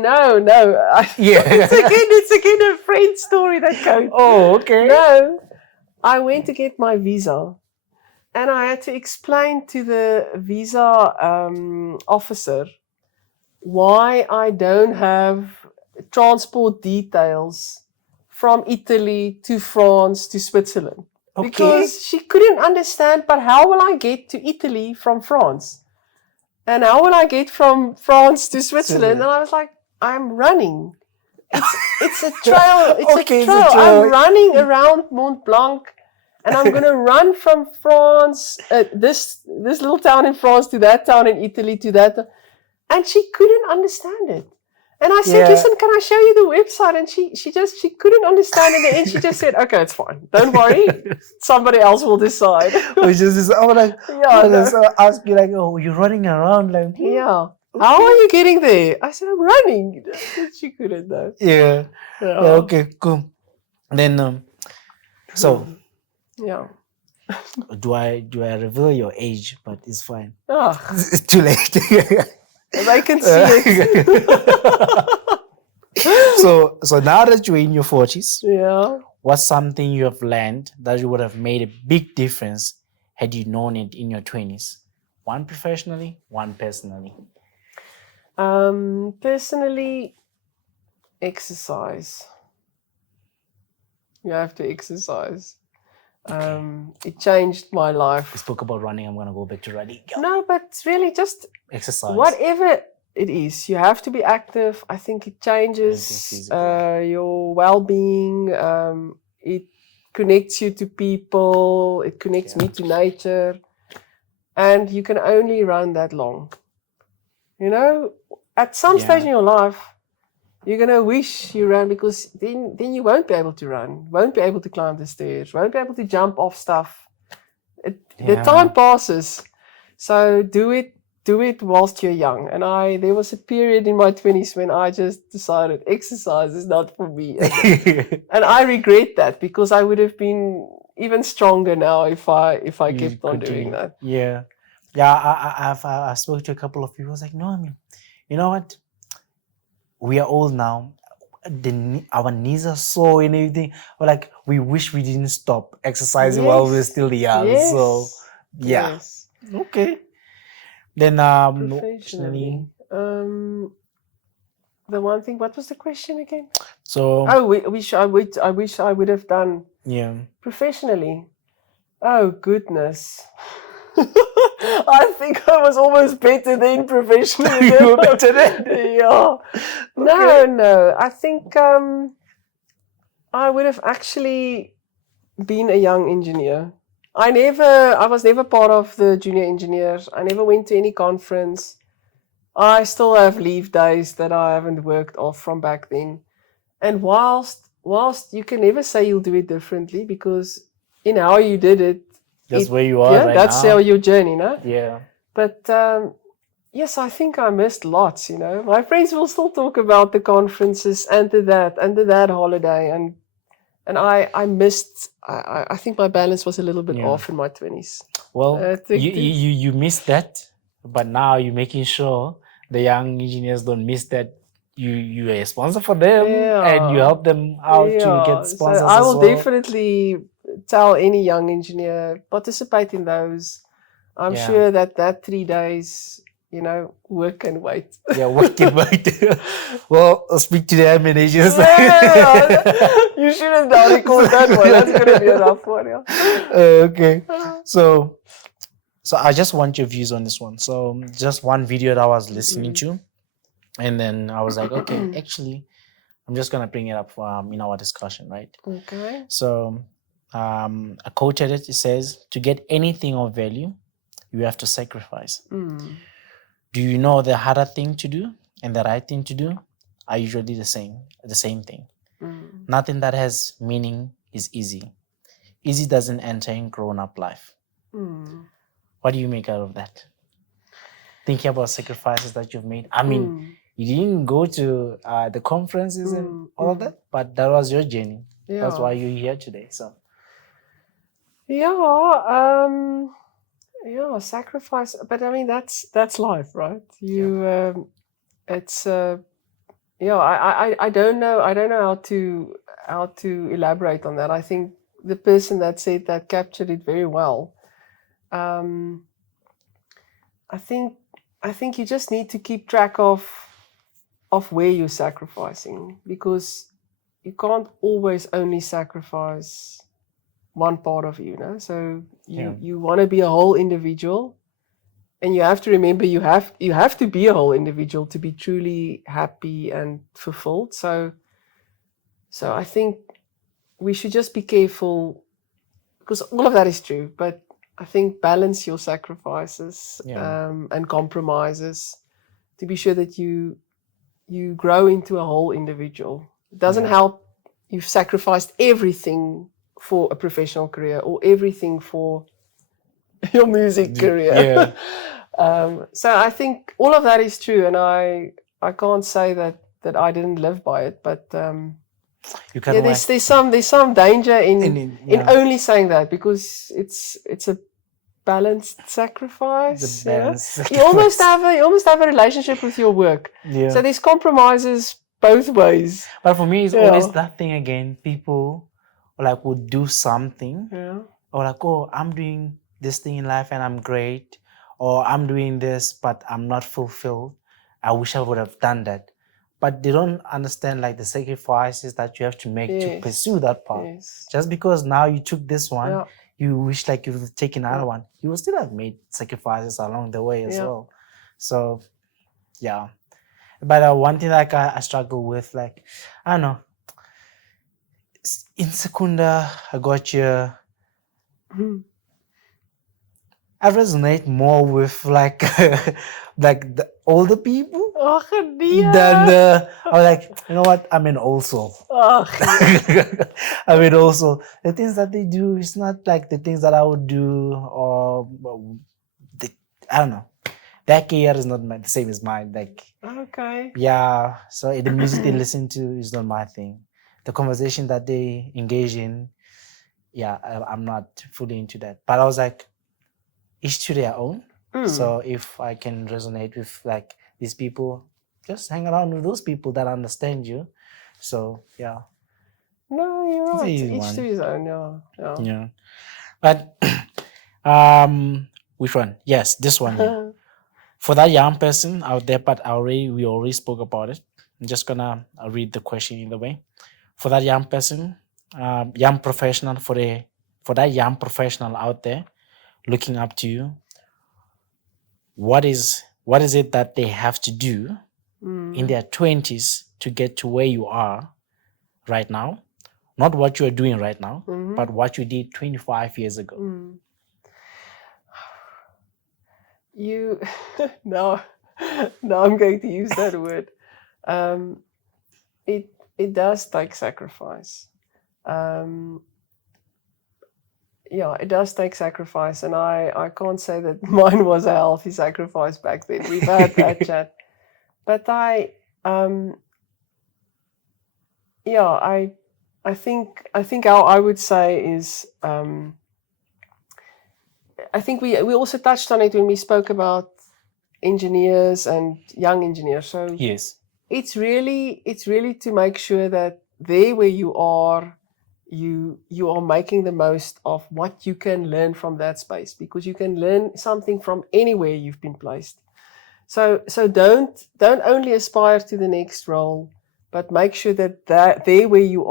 It's again a French story that goes. Oh, okay. No, I went to get my visa, and I had to explain to the visa officer why I don't have transport details from Italy to France to Switzerland. Okay. Because she couldn't understand, but how will I get to Italy from France? And how will I get from France to Switzerland? And I was like, I'm running. It's a trail. It's a trail. I'm running around Mont Blanc, and I'm going to run from France, this little town in France, to that town in Italy, to that. And she couldn't understand it. And I said, listen, can I show you the website? And she couldn't understand it. And she just said, okay, it's fine. Don't worry. Somebody else will decide. Which is, ask you, like, oh, you're running around. Like, yeah. Okay. How are you getting there? I said, I'm running. She couldn't though. Yeah. Okay, cool. Then, yeah. Do I reveal your age? But it's fine. It's too late. I can see it. So now that you're in your 40s, what's something you have learned that you would have made a big difference had you known it in your 20s? One professionally, one personally. Personally, exercise. You have to exercise. It changed my life. We spoke about running. I'm going to go back to running. No, but really just exercise. Whatever it is, you have to be active. I think it changes your well-being. It connects you to people. It connects me to nature. And you can only run that long. At some stage in your life, you're going to wish you ran, because then you won't be able to run, won't be able to climb the stairs, won't be able to jump off stuff. The time passes. So do it whilst you're young. And there was a period in my 20s when I just decided exercise is not for me. And I regret that, because I would have been even stronger now if I kept on doing that. Yeah. I spoke to a couple of people. I was like, no, I mean, you know what? We are old now. Our knees are sore and everything. But like, we wish we didn't stop exercising while we're still young. Yes. So, yeah. Yes. Okay. Then, professionally, the one thing. What was the question again? So, I wish I would have done. Yeah. Professionally. Oh goodness. I think I was almost better than professionally. You were better than? Yeah. Okay. No. I think I would have actually been a young engineer. I was never part of the junior engineers. I never went to any conference. I still have leave days that I haven't worked off from back then. And whilst you can never say you'll do it differently, because in how you did it, that's where you are right that's now. Your journey, no? Yeah. But yes, I think I missed lots, My friends will still talk about the conferences and to that holiday. And I missed. I think my balance was a little bit off in my 20s. Well, you missed that, but now you're making sure the young engineers don't miss that. You are a sponsor for them, and you help them out to get sponsors. So I will definitely tell any young engineer, participate in those. I'm sure that 3 days, work and wait. Yeah, work and wait. Well, I'll speak to their managers. You shouldn't record that one. That's going to be a rough one. Okay. So I just want your views on this one. So just one video that I was listening to, and then I was like, okay, actually, I'm just going to bring it up in our discussion, right? Okay. So a quote at it says, to get anything of value, you have to sacrifice. Do you know the harder thing to do and the right thing to do are usually the same thing? Nothing that has meaning is easy. Easy doesn't enter in grown-up life. What do you make out of that? Thinking about sacrifices that you've made. I mean, you didn't go to the conferences and all of that, but that was your journey. Yeah. That's why you're here today. So. Yeah, sacrifice. But I mean, that's life, right? It's I don't know how to elaborate on that. I think the person that said that captured it very well. I think you just need to keep track of where you're sacrificing, because you can't always only sacrifice one part of you, so you want to be a whole individual, and you have to remember you have to be a whole individual to be truly happy and fulfilled. So I think we should just be careful, because all of that is true, but I think balance your sacrifices and compromises to be sure that you grow into a whole individual. It doesn't help you've sacrificed everything for a professional career or everything for your music career. So I think all of that is true, and I can't say that I didn't live by it, but there's some danger in only saying that, because it's a balanced sacrifice. You almost have a relationship with your work. So there's compromises both ways. But for me, it's always that thing again. People would do something, or oh, I'm doing this thing in life and I'm great, or I'm doing this but I'm not fulfilled. I wish I would have done that. But they don't understand the sacrifices that you have to make to pursue that path. Just because now you took this one, you wish you would have taken another one. You will still have made sacrifices along the way as well. So, yeah. But one thing I struggle with, I don't know, in Secunda, I got your... I resonate more with the older people than I'm you know what? I'm an old soul. I mean, also the things that they do is not like the things that I would do, or I don't know. Their career is not the same as mine. So the music they listen to is not my thing. The conversation that they engage in, I'm not fully into that. But I was each to their own. So if I can resonate with these people, just hang around with those people that understand you. So No, you're right. Each to his own. Yeah. But which one? Yes, this one here. For that young person out there, but we already spoke about it. I'm just gonna read the question either way. For that young person, young professional, for that young professional out there looking up to you, what is it that they have to do in their 20s to get to where you are right now? Not what you are doing right now, but what you did 25 years ago. Now I'm going to use that word. It does take sacrifice. It does take sacrifice, and I can't say that mine was a healthy sacrifice back then. We've had that chat, but I I think how I would say is, I think we also touched on it when we spoke about engineers and young engineers. So Yes. it's really to make sure that there where you are making the most of what you can learn from that space, because you can learn something from anywhere you've been placed. So don't only aspire to the next role, but make sure that there where you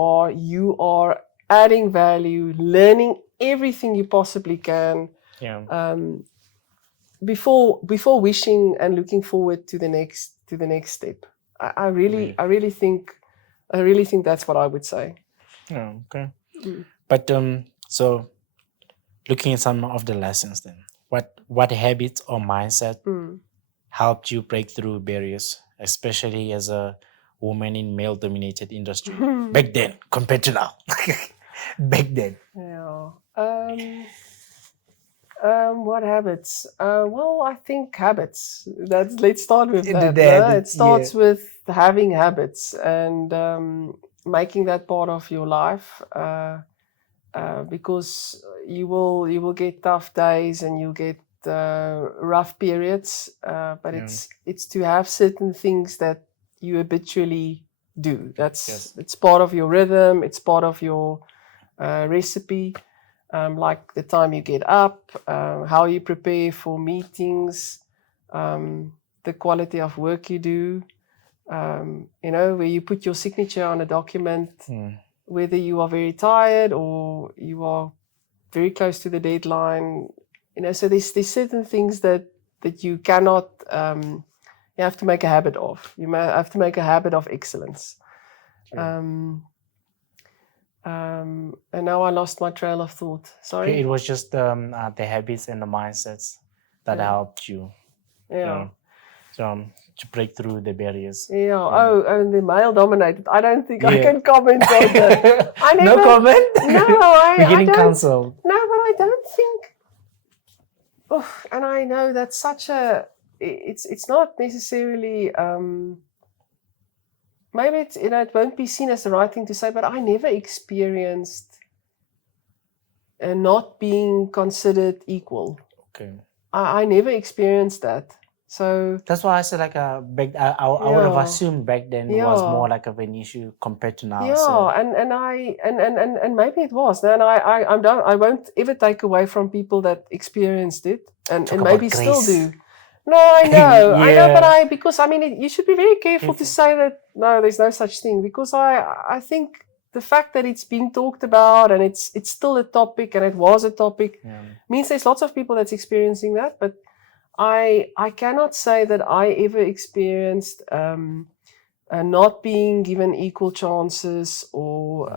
are adding value, learning everything you possibly can. Yeah. Before wishing and looking forward to the next step. I really think that's what I would say. Yeah, okay. But so looking at some of the lessons then, what habits or mindset helped you break through barriers, especially as a woman in male dominated industry back then compared to now? Back then. Yeah. What habits? Well, I think habits. Let's start with that. It starts with having habits and making that part of your life, because you will get tough days and you'll get rough periods. But it's to have certain things that you habitually do. It's part of your rhythm. It's part of your recipe. Like the time you get up, how you prepare for meetings, the quality of work you do, where you put your signature on a document, whether you are very tired or you are very close to the deadline. So there's certain things that you cannot, you have to make a habit of. You have to make a habit of excellence. And now I lost my trail of thought. Sorry. Okay, it was just the habits and the mindsets that helped you. To break through the barriers. Oh, and the male dominated. I don't think I can comment on that. No comment. No, we're getting cancelled. No, but I don't think. Oh, and I know that's such a. It's not necessarily. Maybe it's it won't be seen as the right thing to say, but I never experienced not being considered equal. Okay. I never experienced that. So that's why I said like I would have assumed back then it was more like of an issue compared to now. And maybe it was. And I won't ever take away from people that experienced it and maybe still do. No, I know, but because you should be very careful to say that no, there's no such thing, because I think the fact that it's being talked about and it's still a topic and it was a topic means there's lots of people that's experiencing that. But I cannot say that I ever experienced not being given equal chances or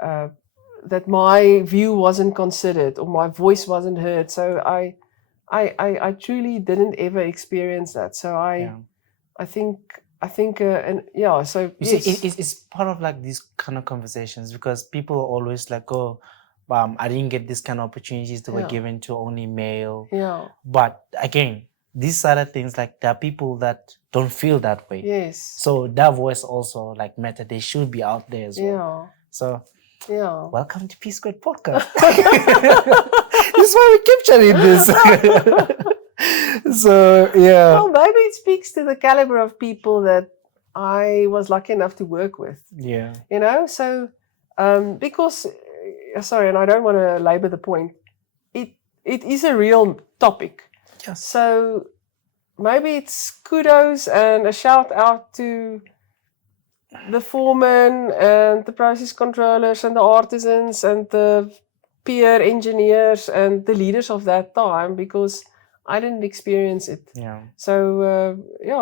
that my view wasn't considered or my voice wasn't heard. So I truly didn't ever experience that. So I think so yes. It's part of like these kind of conversations, because people are always like, oh, I didn't get this kind of opportunities that were given to only male. But again, these other things, like there are people that don't feel that way. Yes. So that voice also like matter. They should be out there as well. So welcome to Peace Squad Podcast. This is why we keep chatting this. So well, maybe it speaks to the caliber of people that I was lucky enough to work with. So because sorry, and I don't want to labor the point, it is a real topic. So maybe it's kudos and a shout out to the foremen and the process controllers and the artisans and the peer engineers and the leaders of that time, because I didn't experience it. So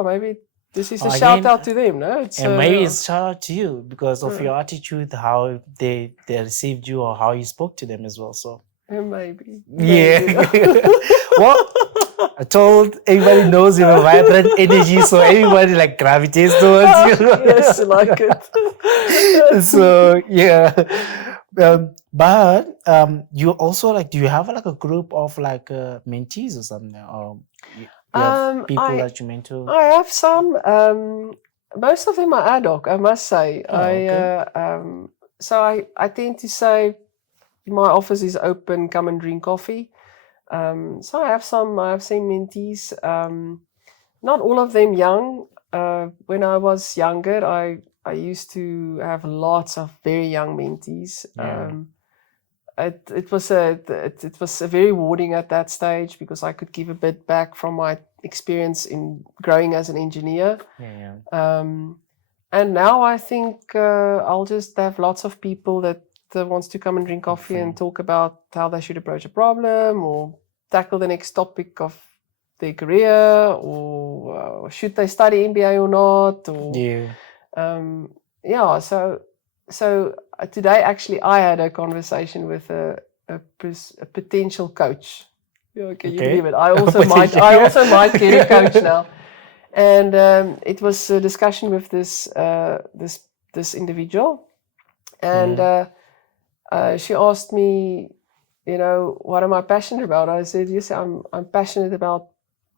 maybe this is a shout out to them, no? And maybe it's a shout out to you because of your attitude, how they received you or how you spoke to them as well. So maybe. Well, I told everybody knows you have a vibrant energy, so everybody like gravitates towards you. Yes, I like it. So but you also like, do you have like a group of like mentees or something, or you have people that you mentor? I have some. Most of them are ad hoc, I must say. I tend to say my office is open, come and drink coffee. So I have seen mentees, not all of them young. When I was younger, I used to have lots of very young mentees. It was very rewarding at that stage because I could give a bit back from my experience in growing as an engineer. And now I think I'll just have lots of people that wants to come and drink coffee and talk about how they should approach a problem or tackle the next topic of their career, or should they study MBA or not, or so today actually I had a conversation with a potential coach. Can you believe it? I also might get a coach now. And it was a discussion with this individual, and she asked me, what am I passionate about? I said, yes, I'm passionate about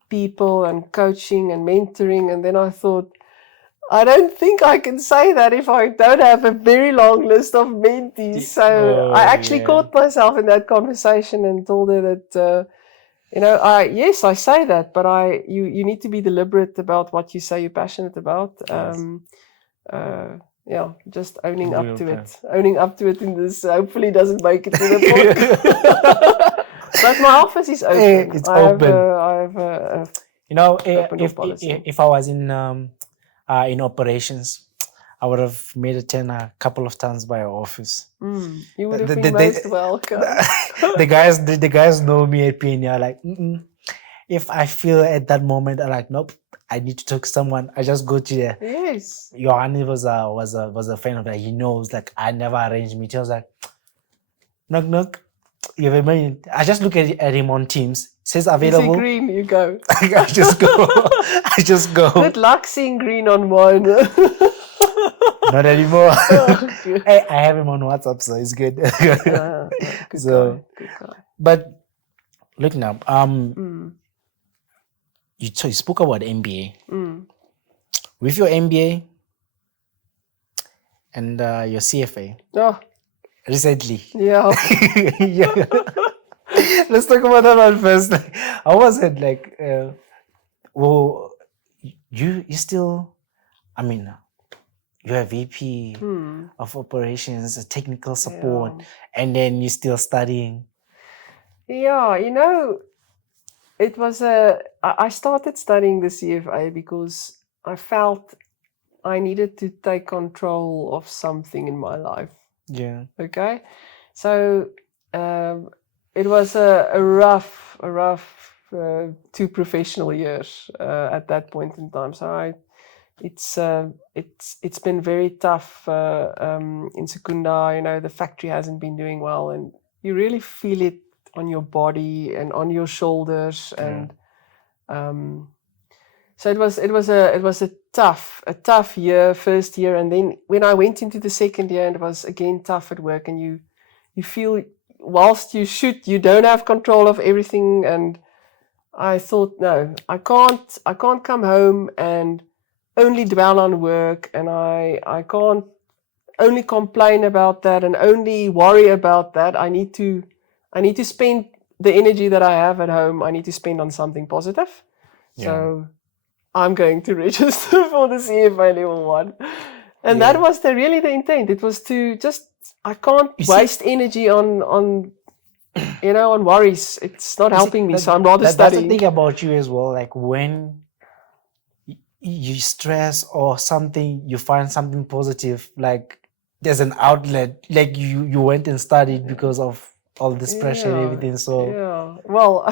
people and coaching and mentoring. And then I thought, I don't think I can say that if I don't have a very long list of mentees. So I actually caught myself in that conversation and told her that, yes, I say that, but you need to be deliberate about what you say you're passionate about. Just owning up to it. Owning up to it in this hopefully doesn't make it to the book. But my office is open. It's open. I have if I was in operations, I would have made a turn a couple of times by our office. You would have been most welcome. The guys know me at PNR. Like, if I feel at that moment, I'm like, nope, I need to talk to someone. I just go to there. Yes. Johanny was a fan of that. He knows, like, I never arranged meetings. I was like, knock knock. You have a million. I just look at him on Teams. Says available. You see green, you go. I just go. Good luck seeing green on mine. Not anymore. Hey, I have him on WhatsApp, so it's good. Good guy. But look now, you spoke about MBA. With your MBA and your CFA recently. Yeah. Let's talk about that one first. How was it? Like, you still, you're a VP of operations, technical support, and then you're still studying. Yeah, it was I started studying the CFA because I felt I needed to take control of something in my life. Yeah. Okay. So it was a rough 2 professional years at that point in time. So it's been very tough in Secunda. The factory hasn't been doing well, and you really feel it on your body and on your shoulders, and so it was a tough year, first year, and then when I went into the second year, it was again tough at work, and you feel whilst you don't have control of everything, and I thought, no, I can't come home and only dwell on work, and I can't only complain about that and only worry about that. I need to spend the energy that I have at home, I need to spend on something positive. So I'm going to register for the CFA Level 1. And that was really the intent. It was to just, I can't waste energy on on worries. It's not helping me, so I'm rather studying. That's the thing about you as well. Like, when you stress or something, you find something positive, like there's an outlet, like you went and studied because of all this pressure and everything. So well,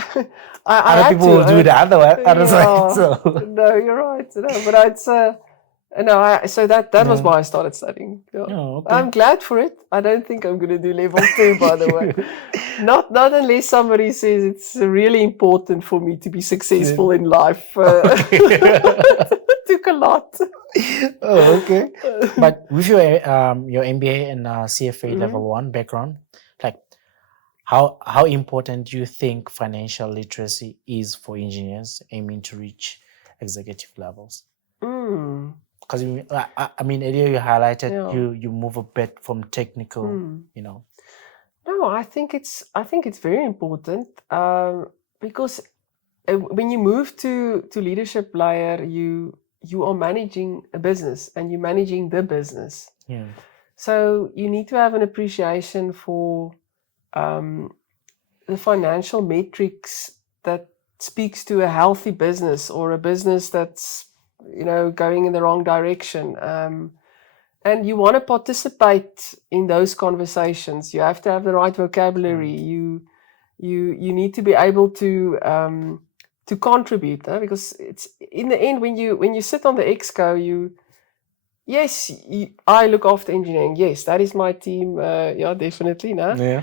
other people will do the other side. So no, you're right. But it's so that was why I started studying. Okay. I'm glad for it. I don't think I'm going to do level 2, by the way. Not unless somebody says it's really important for me to be successful in life. It took a lot. Oh, okay. But with your MBA and CFA Level 1 background, like, how important do you think financial literacy is for engineers aiming to reach executive levels? Because I mean, earlier you highlighted Yeah. you move a bit from technical, you know. No, I think it's very important because when you move to leadership layer, you are managing a business and you're managing the business. Yeah. So you need to have an appreciation for the financial metrics that speaks to a healthy business or a business that's going in the wrong direction. And you want to participate in those conversations. You have to have the right vocabulary. You need to be able to contribute, because it's in the end when you sit on the exco, I look after engineering. Yes, that is my team. Yeah, definitely, no. Yeah.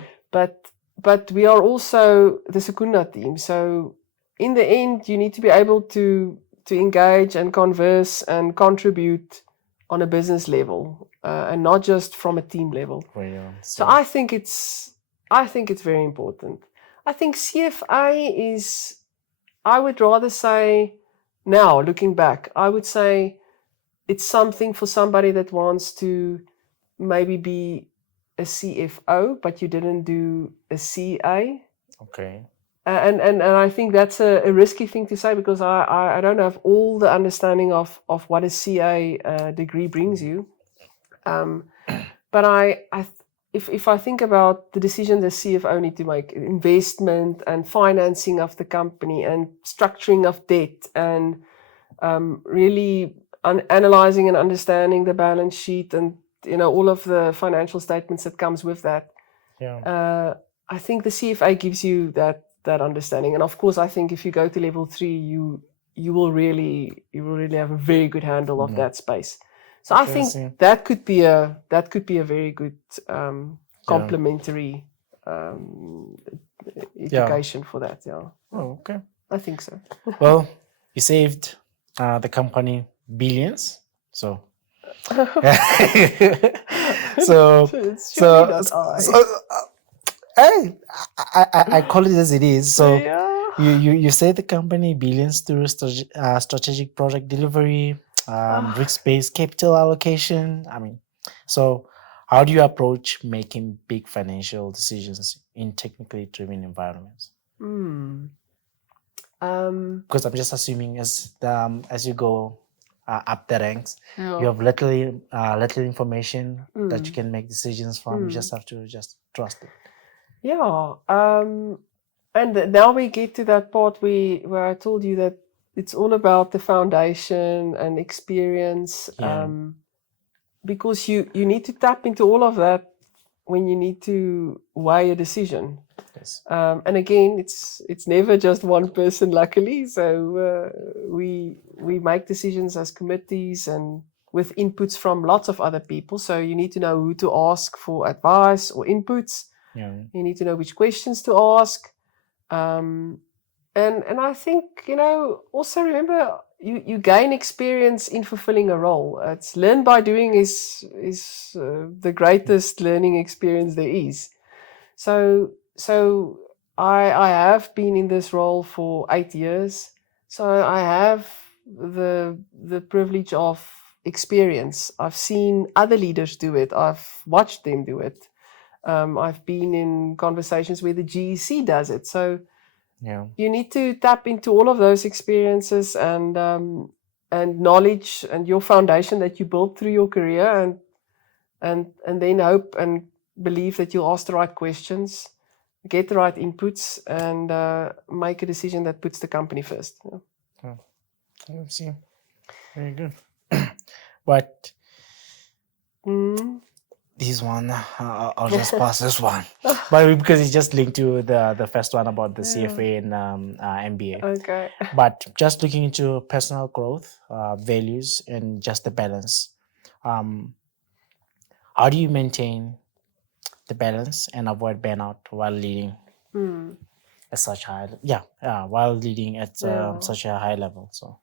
But we are also the Secunda team. So in the end, you need to be able to engage and converse and contribute on a business level, and not just from a team level. So I think it's very important. I think CFA is, I would rather say now, looking back, I would say it's something for somebody that wants to maybe be a CFO, but you didn't do a CA. Okay. And I think that's a risky thing to say, because I don't have all the understanding of what a CA degree brings you. But if I think about the decisions the CFO need to make, investment and financing of the company and structuring of debt and really analyzing and understanding the balance sheet and all of the financial statements that comes with that. Yeah. I think the CFA gives you that understanding, and of course, I think if you go to level 3, you will really have a very good handle of that space. So I think that could be a very good complementary education for that. Yeah. Oh, okay. I think so. Well, you saved the company billions, so. Hey, I call it as it is. So you saved the company billions through strategic project delivery, risk-based capital allocation. I mean, so how do you approach making big financial decisions in technically driven environments? Because I'm just assuming as you go up the ranks, you have little information that you can make decisions from. You just have to just trust it. Yeah. And now we get to that part where I told you that it's all about the foundation and experience. Because you need to tap into all of that when you need to weigh a decision. Yes. And again, it's never just one person, luckily. So we make decisions as committees and with inputs from lots of other people. So you need to know who to ask for advice or inputs. Yeah. You need to know which questions to ask. And I think, also remember, you gain experience in fulfilling a role. It's learn by doing is the greatest learning experience there is. So I have been in this role for 8 years. So I have the privilege of experience. I've seen other leaders do it. I've watched them do it. I've been in conversations where the GEC does it. So you need to tap into all of those experiences and knowledge and your foundation that you built through your career, and then hope and believe that you'll ask the right questions, get the right inputs, and make a decision that puts the company first. Yeah. I see. Very good. But this one, I'll just pass this one, but because it's just linked to the first one about the CFA and MBA. Okay. But just looking into personal growth, values, and just the balance. How do you maintain the balance and avoid burnout while leading at such while leading at such a high level? So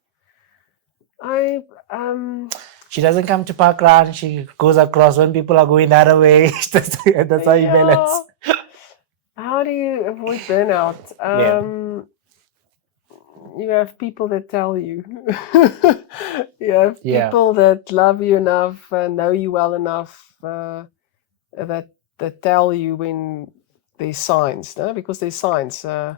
she doesn't come to park run. She goes across when people are going the other way. That's how you balance. How do you avoid burnout? you have people that tell you. You have people that love you enough, know you well enough, that tell you when there's signs, no? Because there's signs, and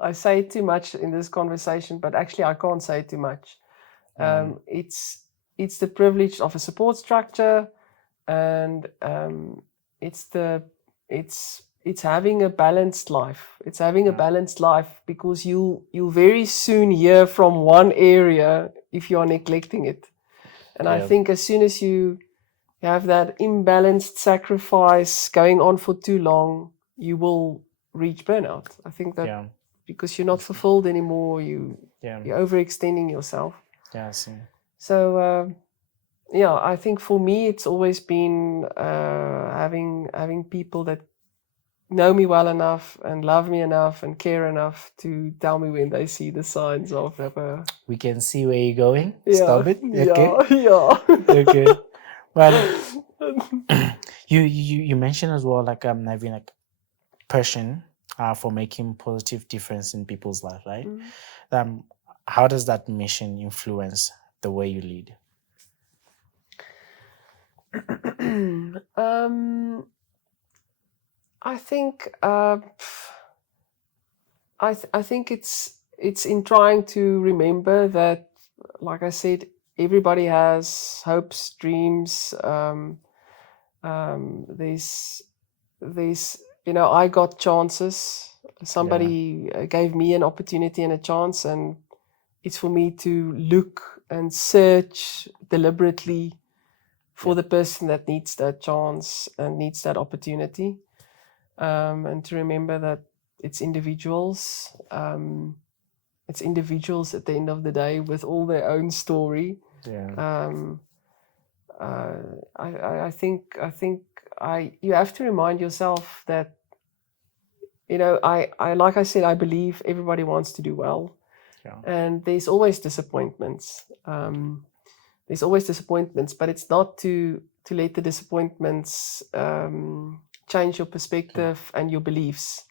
I say too much in this conversation, but actually I can't say too much. It's the privilege of a support structure, and it's having a balanced life. It's having a balanced life, because you'll very soon hear from one area if you are neglecting it. And I think as soon as you have that imbalanced sacrifice going on for too long, you will reach burnout. I think that because you're not fulfilled anymore, you're overextending yourself. So I think for me it's always been having people that know me well enough and love me enough and care enough to tell me when they see the signs of we can see where you're going. Stop it. Okay. Okay. Well, you mentioned as well, like having like passion for making positive difference in people's life, right? How does that mission influence the way you lead? I think I think it's in trying to remember that, like I said, everybody has hopes, dreams. There's I got chances. Somebody gave me an opportunity and a chance, and it's for me to look and search deliberately for the person that needs that chance and needs that opportunity, and to remember that it's individuals. It's individuals at the end of the day with all their own story. I think you have to remind yourself that, I like I said, I believe everybody wants to do well, and there's always disappointments. But it's not to let the disappointments change your perspective and your beliefs,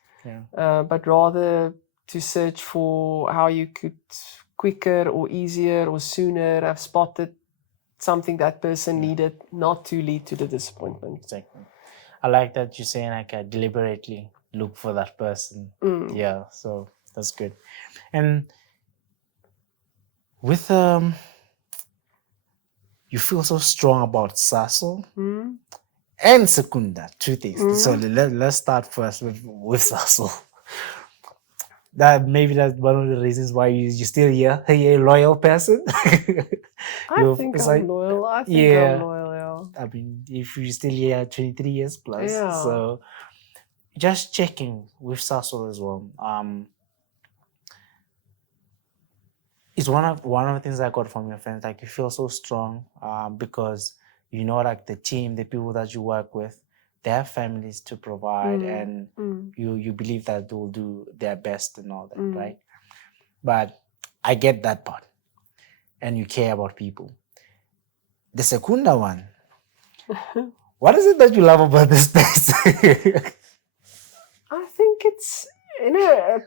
but rather to search for how you could quicker or easier or sooner have spotted something that person needed, not to lead to the disappointment. Exactly. I like that you're saying like deliberately look for that person. Yeah, so that's good. And with you feel so strong about Sasol and Secunda, two things. So let's start first with Sasol. That's one of the reasons why you're still here. Are you a loyal person? I think I'm loyal. I'm loyal, yeah. I mean, if you're still here 23 years plus. So just checking with Sasol as well. It's one of the things I got from your friends. Like, you feel so strong because like the team, the people that you work with, they have families to provide, and you believe that they will do their best and all that, right? But I get that part, and you care about people. The Secunda one, what is it that you love about this place? I think it's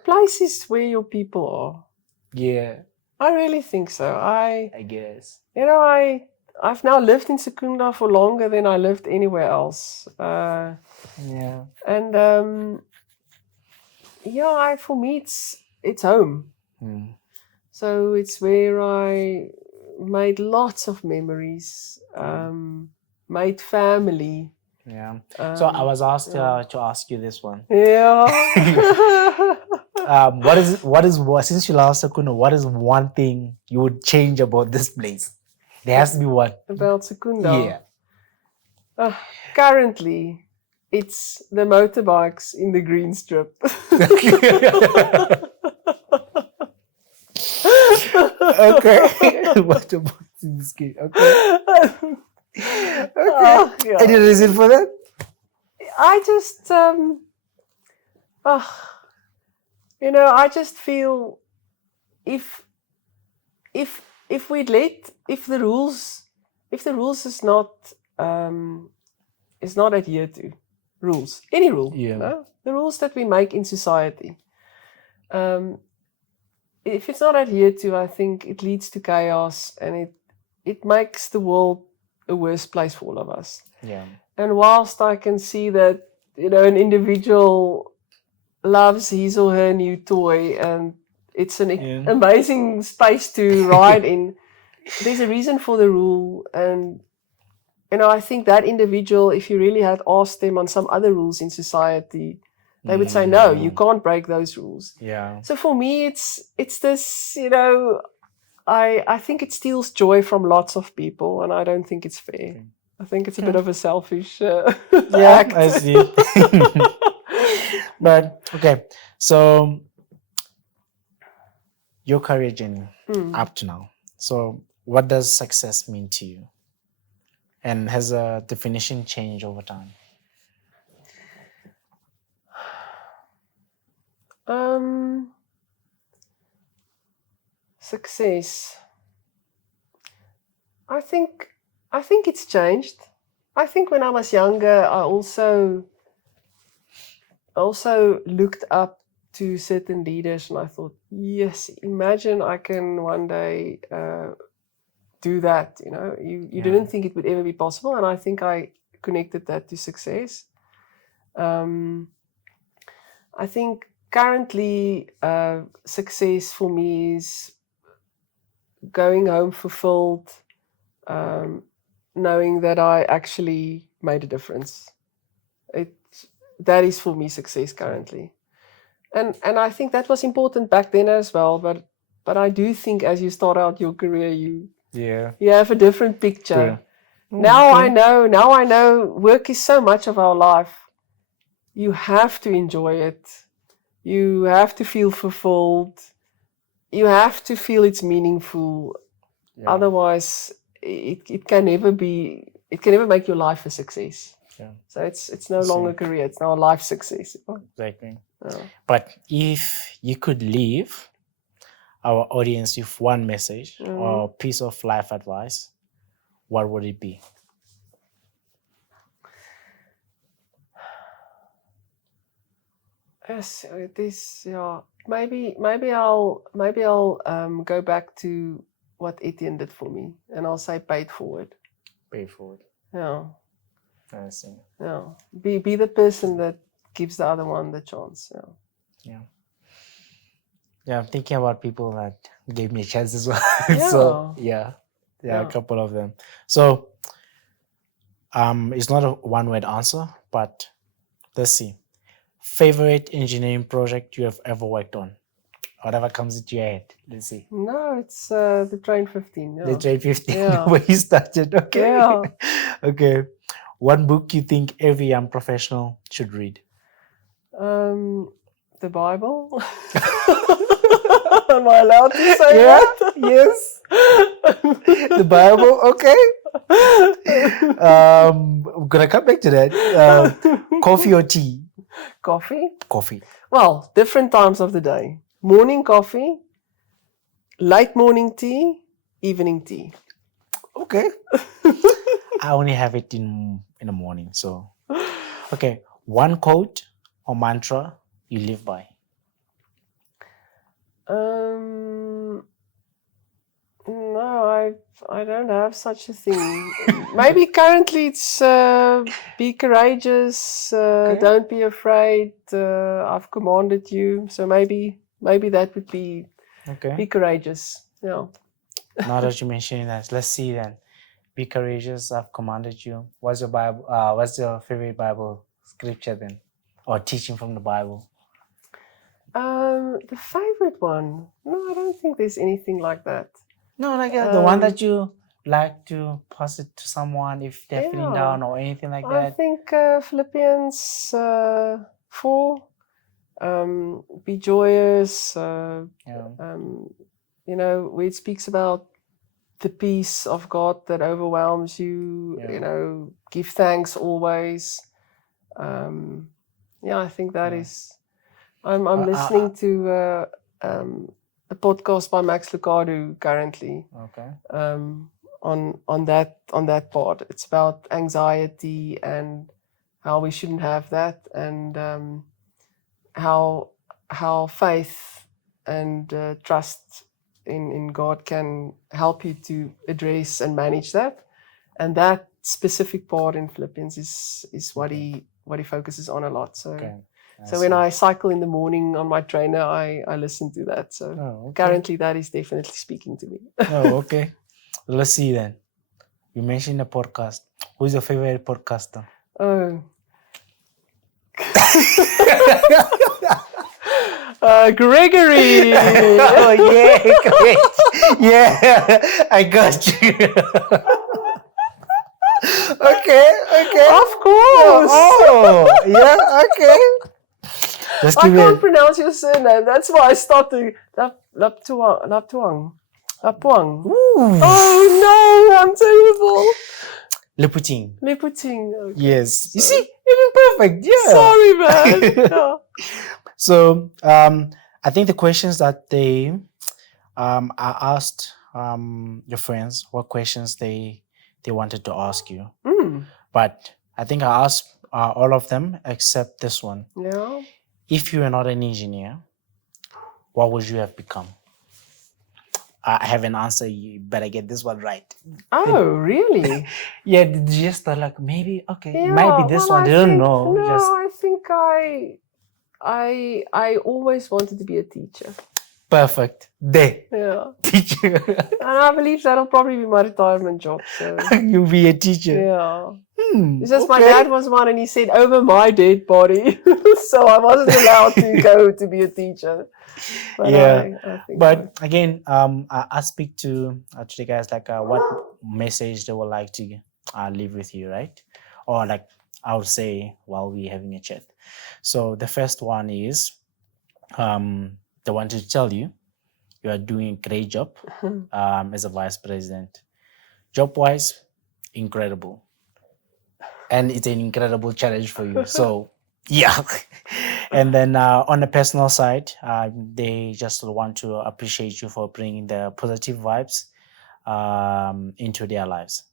places where your people are. Yeah, I really think so. I guess. I've now lived in Secunda for longer than I lived anywhere else. And for me it's home. So it's where I made lots of memories, made family. Yeah. So I was asked to ask you this one. Yeah. Since you love Secunda, what is one thing you would change about this place? There has to be one. About Secunda? Yeah. Currently, it's the motorbikes in the green strip. Okay. Motorbikes in the green. Okay. Okay. Any reason for that? I just, I just feel if the rules is not is not adhere to rules. Any rule. Yeah. No? The rules that we make in society. If it's not adhered to, I think it leads to chaos, and it makes the world a worse place for all of us. Yeah. And whilst I can see that, an individual loves his or her new toy and it's an amazing space to ride in, there's a reason for the rule. And, I think that individual, if you really had asked them on some other rules in society, they would say, no, you can't break those rules. Yeah. So for me, it's this, I think it steals joy from lots of people, and I don't think it's fair. I think it's a bit of a selfish act. I see. But, okay, so your career journey up to now. So what does success mean to you? And has a definition changed over time? Success. I think it's changed. I think when I was younger, I also looked up to certain leaders, and I thought, yes, imagine I can one day do that. You didn't think it would ever be possible, and I think I connected that to success. I think currently success for me is going home fulfilled, knowing that I actually made a difference. That is for me success currently. And I think that was important back then as well, but I do think as you start out your career, you have a different picture. Now I know work is so much of our life. You have to enjoy it. You have to feel fulfilled. You have to feel it's meaningful. Yeah. Otherwise, it can never make your life a success. Yeah. So it's no longer a career, it's now a life success. Exactly. Yeah. But if you could leave our audience with one message or piece of life advice, what would it be? Yes, it is. Yeah, maybe I'll go back to what Etienne did for me, and I'll say pay it forward. Pay it forward. Yeah. I see. Yeah. Be the person that gives the other one the chance. Yeah. Yeah. Yeah, I'm thinking about people that gave me a chance as well. Yeah. So a couple of them. So it's not a one-word answer, but let's see. Favorite engineering project you have ever worked on? Whatever comes into your head. Let's see. No, it's the Train 15. Yeah. The Train 15, where you started. Okay. Yeah. Okay. One book you think every young professional should read? The Bible. Am I allowed to say that? Yes. The Bible. Okay. I'm gonna come back to that. Coffee or tea? Coffee. Coffee. Well, different times of the day. Morning coffee, late morning tea, evening tea. Okay. I only have it in the morning. So, okay. One quote or mantra you live by? No, I don't have such a thing. Maybe currently it's be courageous, don't be afraid, I've commanded you. So maybe that would be be courageous. Yeah. Now that you mentioned that, let's see then. Be courageous, I've commanded you. What's your Bible? What's your favorite Bible scripture then? Or teaching from the Bible? The favorite one? No, I don't think there's anything like that. No, like the one that you like to pass it to someone if they're feeling down or anything like that. I think Philippians 4. Be joyous. Where it speaks about the peace of God that overwhelms you. Give thanks always. I think that is. I'm listening to a podcast by Max Lucado currently. Okay. on that part. It's about anxiety and how we shouldn't have that, and how faith and trust in God can help you to address and manage that. And that specific part in Philippians is what he focuses on a lot. So so when I cycle in the morning on my trainer, I listen to that. So currently that is definitely speaking to me. Oh, okay. Let's see then. You mentioned a podcast. Who's your favorite podcaster? Oh. Gregory. Oh yeah, great. Yeah, I got you. Okay. Of course. Oh, yeah, okay. Just I can't pronounce your surname. That's why I started. Lapuang. Oh no, I'm terrible. Leputing. Okay. Yes. You see, even perfect. Yeah. Sorry, man. Yeah. So, I think the questions that they I asked your friends what questions they wanted to ask you. But I think I asked all of them except this one. Yeah. If you were not an engineer, what would you have become? I have an answer. You better get this one right. Oh, really? Yeah, they just thought like maybe might be this one. They don't know. No, I think I always wanted to be a teacher. Perfect. Yeah. Teacher. And I believe that'll probably be my retirement job. So you'll be a teacher. Yeah. It's just my dad was one, and he said over my dead body, so I wasn't allowed to go to be a teacher. But I think again, I speak to the guys like what message they would like to leave with you, right? Or like I would say while we're having a chat. So the first one is they want to tell you are doing a great job as a vice president. Job-wise, incredible. And it's an incredible challenge for you. So, yeah. And then on the personal side, they just want to appreciate you for bringing the positive vibes into their lives.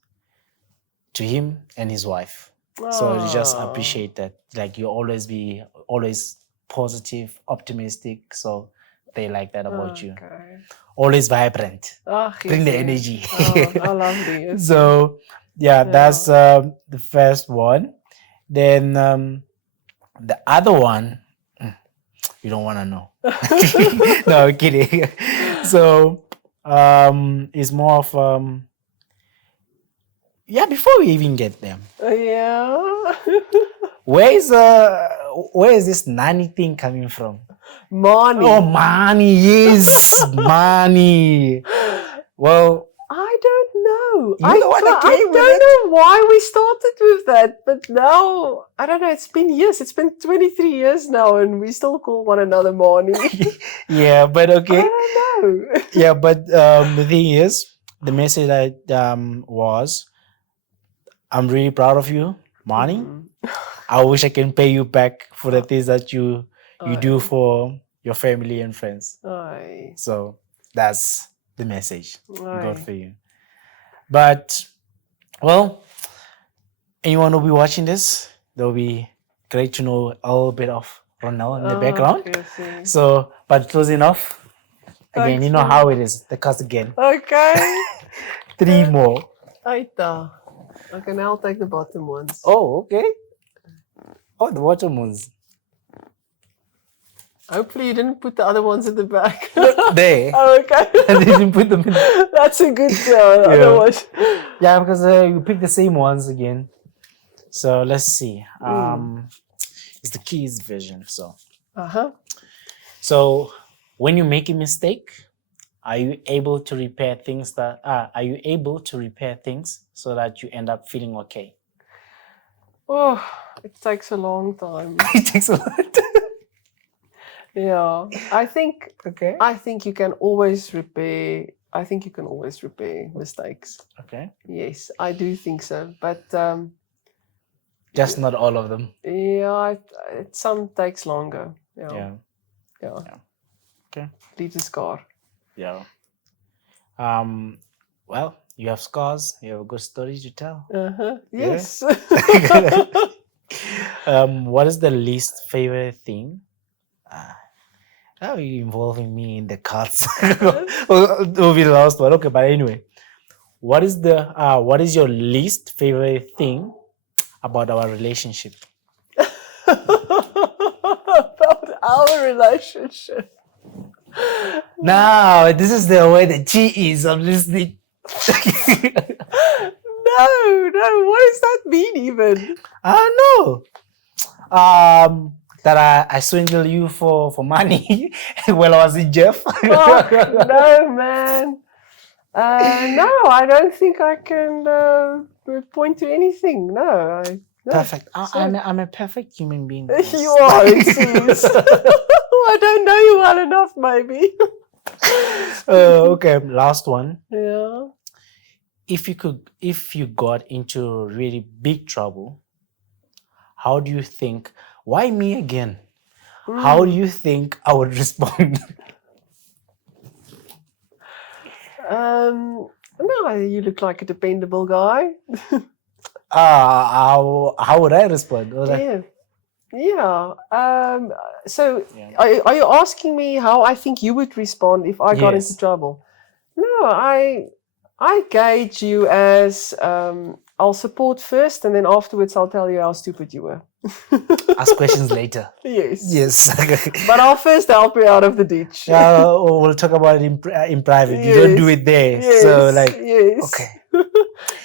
To him and his wife. So they just appreciate that. Like you always positive, optimistic. So they like that about you. Always vibrant. Bring the energy. I love it. So that's the first one. Then the other one, you don't want to know. No, I'm kidding. So it's more of before we even get them. Where is this nanny thing coming from? Money. Oh, money, yes. Money. Well, I don't know. I don't know why we started with that, but now I don't know. It's been years. It's been 23 years now, and we still call one another Money. Yeah, but okay. I don't know. Yeah, but the thing is, the message was, I'm really proud of you, Money. I wish I can pay you back for the things that you do for your family and friends. So that's the message got for you. But well, anyone who will be watching this, they'll be great to know a little bit of Ronel in the background. So, but closing off again, you know how it is. The cast again. Okay. 3 more. Aita. Okay, now I'll take the bottom ones. Oh, okay. Oh, the bottom ones. Hopefully you didn't put the other ones in the back. There. Oh, okay. I didn't put them in. That's a good show. Otherwise. Yeah, because you pick the same ones again. So let's see. It's the keys version. So. So when you make a mistake, are you able to repair things so that you end up feeling okay? Oh, it takes a long time. It takes a long time. Yeah, I think you can always repair. I think you can always repair mistakes. Okay. Yes, I do think so, but just not all of them. Yeah, some takes longer. Yeah. Okay. Leaves a scar. Yeah. Well, you have scars. You have a good story to tell. Yes. What is the least favorite thing? How are you involving me in the cards? Will be the last one. Okay, but anyway, what is your least favorite thing about our relationship? About our relationship. No, this is the way the G is. I'm listening. No. What does that mean even? I don't know. That I swindled you for money while I was in Jeff. Oh, no, man. No, I don't think I can point to anything. No. Perfect. I'm a perfect human being. You are, it seems. I don't know you well enough, maybe. Okay, last one. Yeah. If you got into really big trouble, how do you think? Why me again? How do you think I would respond? No, you look like a dependable guy. How would I respond? Yeah. So are you asking me how I think you would respond if I got into trouble? No, I gauge you as I'll support first, and then afterwards I'll tell you how stupid you were. Ask questions later. Yes. But I'll first help you out of the ditch. We'll talk about it in private. Yes. You don't do it there. Yes. So okay.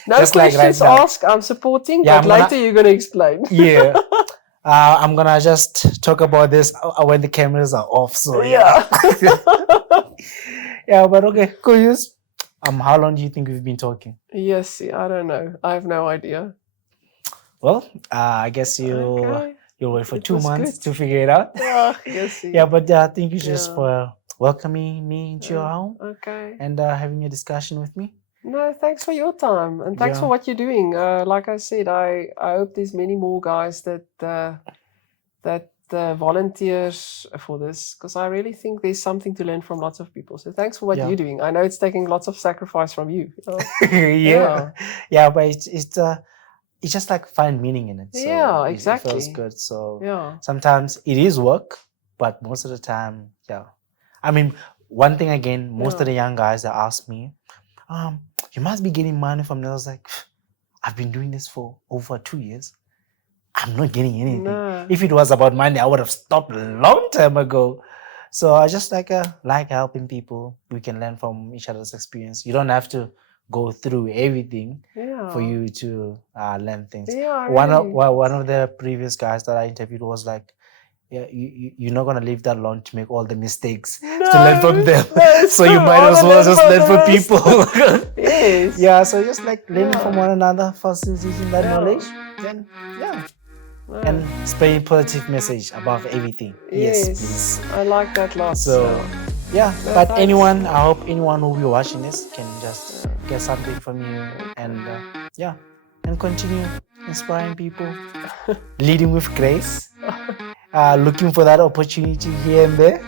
No just questions like right asked. I'm supporting, but later you're gonna explain. Yeah. I'm gonna just talk about this when the cameras are off. So yeah. Yeah, but okay, cool. How long do you think we've been talking? Yes, I don't know. I have no idea. Well, I guess you'll wait for 2 months to figure it out. Yes. Yeah, but thank you just for welcoming me into your home. Okay. And having a discussion with me. No, thanks for your time, and thanks for what you're doing. Like I said, I hope there's many more guys that volunteers for this, because I really think there's something to learn from lots of people. So thanks for what you're doing. I know it's taking lots of sacrifice from you. Yeah, but it's just like find meaning in it. So exactly. It feels good. So sometimes it is work, but most of the time, I mean, one thing again, most of the young guys that ask me, you must be getting money from this. I was like, I've been doing this for over 2 years. I'm not getting anything. No. If it was about money, I would have stopped a long time ago. So I just like helping people. We can learn from each other's experience. You don't have to go through everything for you to learn things. One of the previous guys that I interviewed was like, you're not gonna live that long to make all the mistakes to learn from them. So you might as well just learn from people. Yes. Yeah. So just like learning from one another, facilitating that knowledge, then and spreading positive message above everything. Yes, please. I like that lot. So but anyone, I hope anyone who will be watching this can just get something from you, and and continue inspiring people, leading with grace. Looking for that opportunity here and there.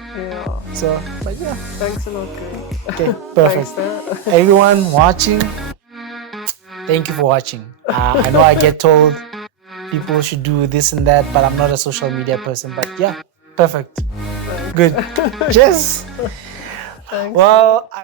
So, but thanks a lot, Greg. Okay, perfect. Everyone watching, thank you for watching. I know I get told people should do this and that, but I'm not a social media person. But perfect. Thanks. Good. Cheers. Thanks. Well.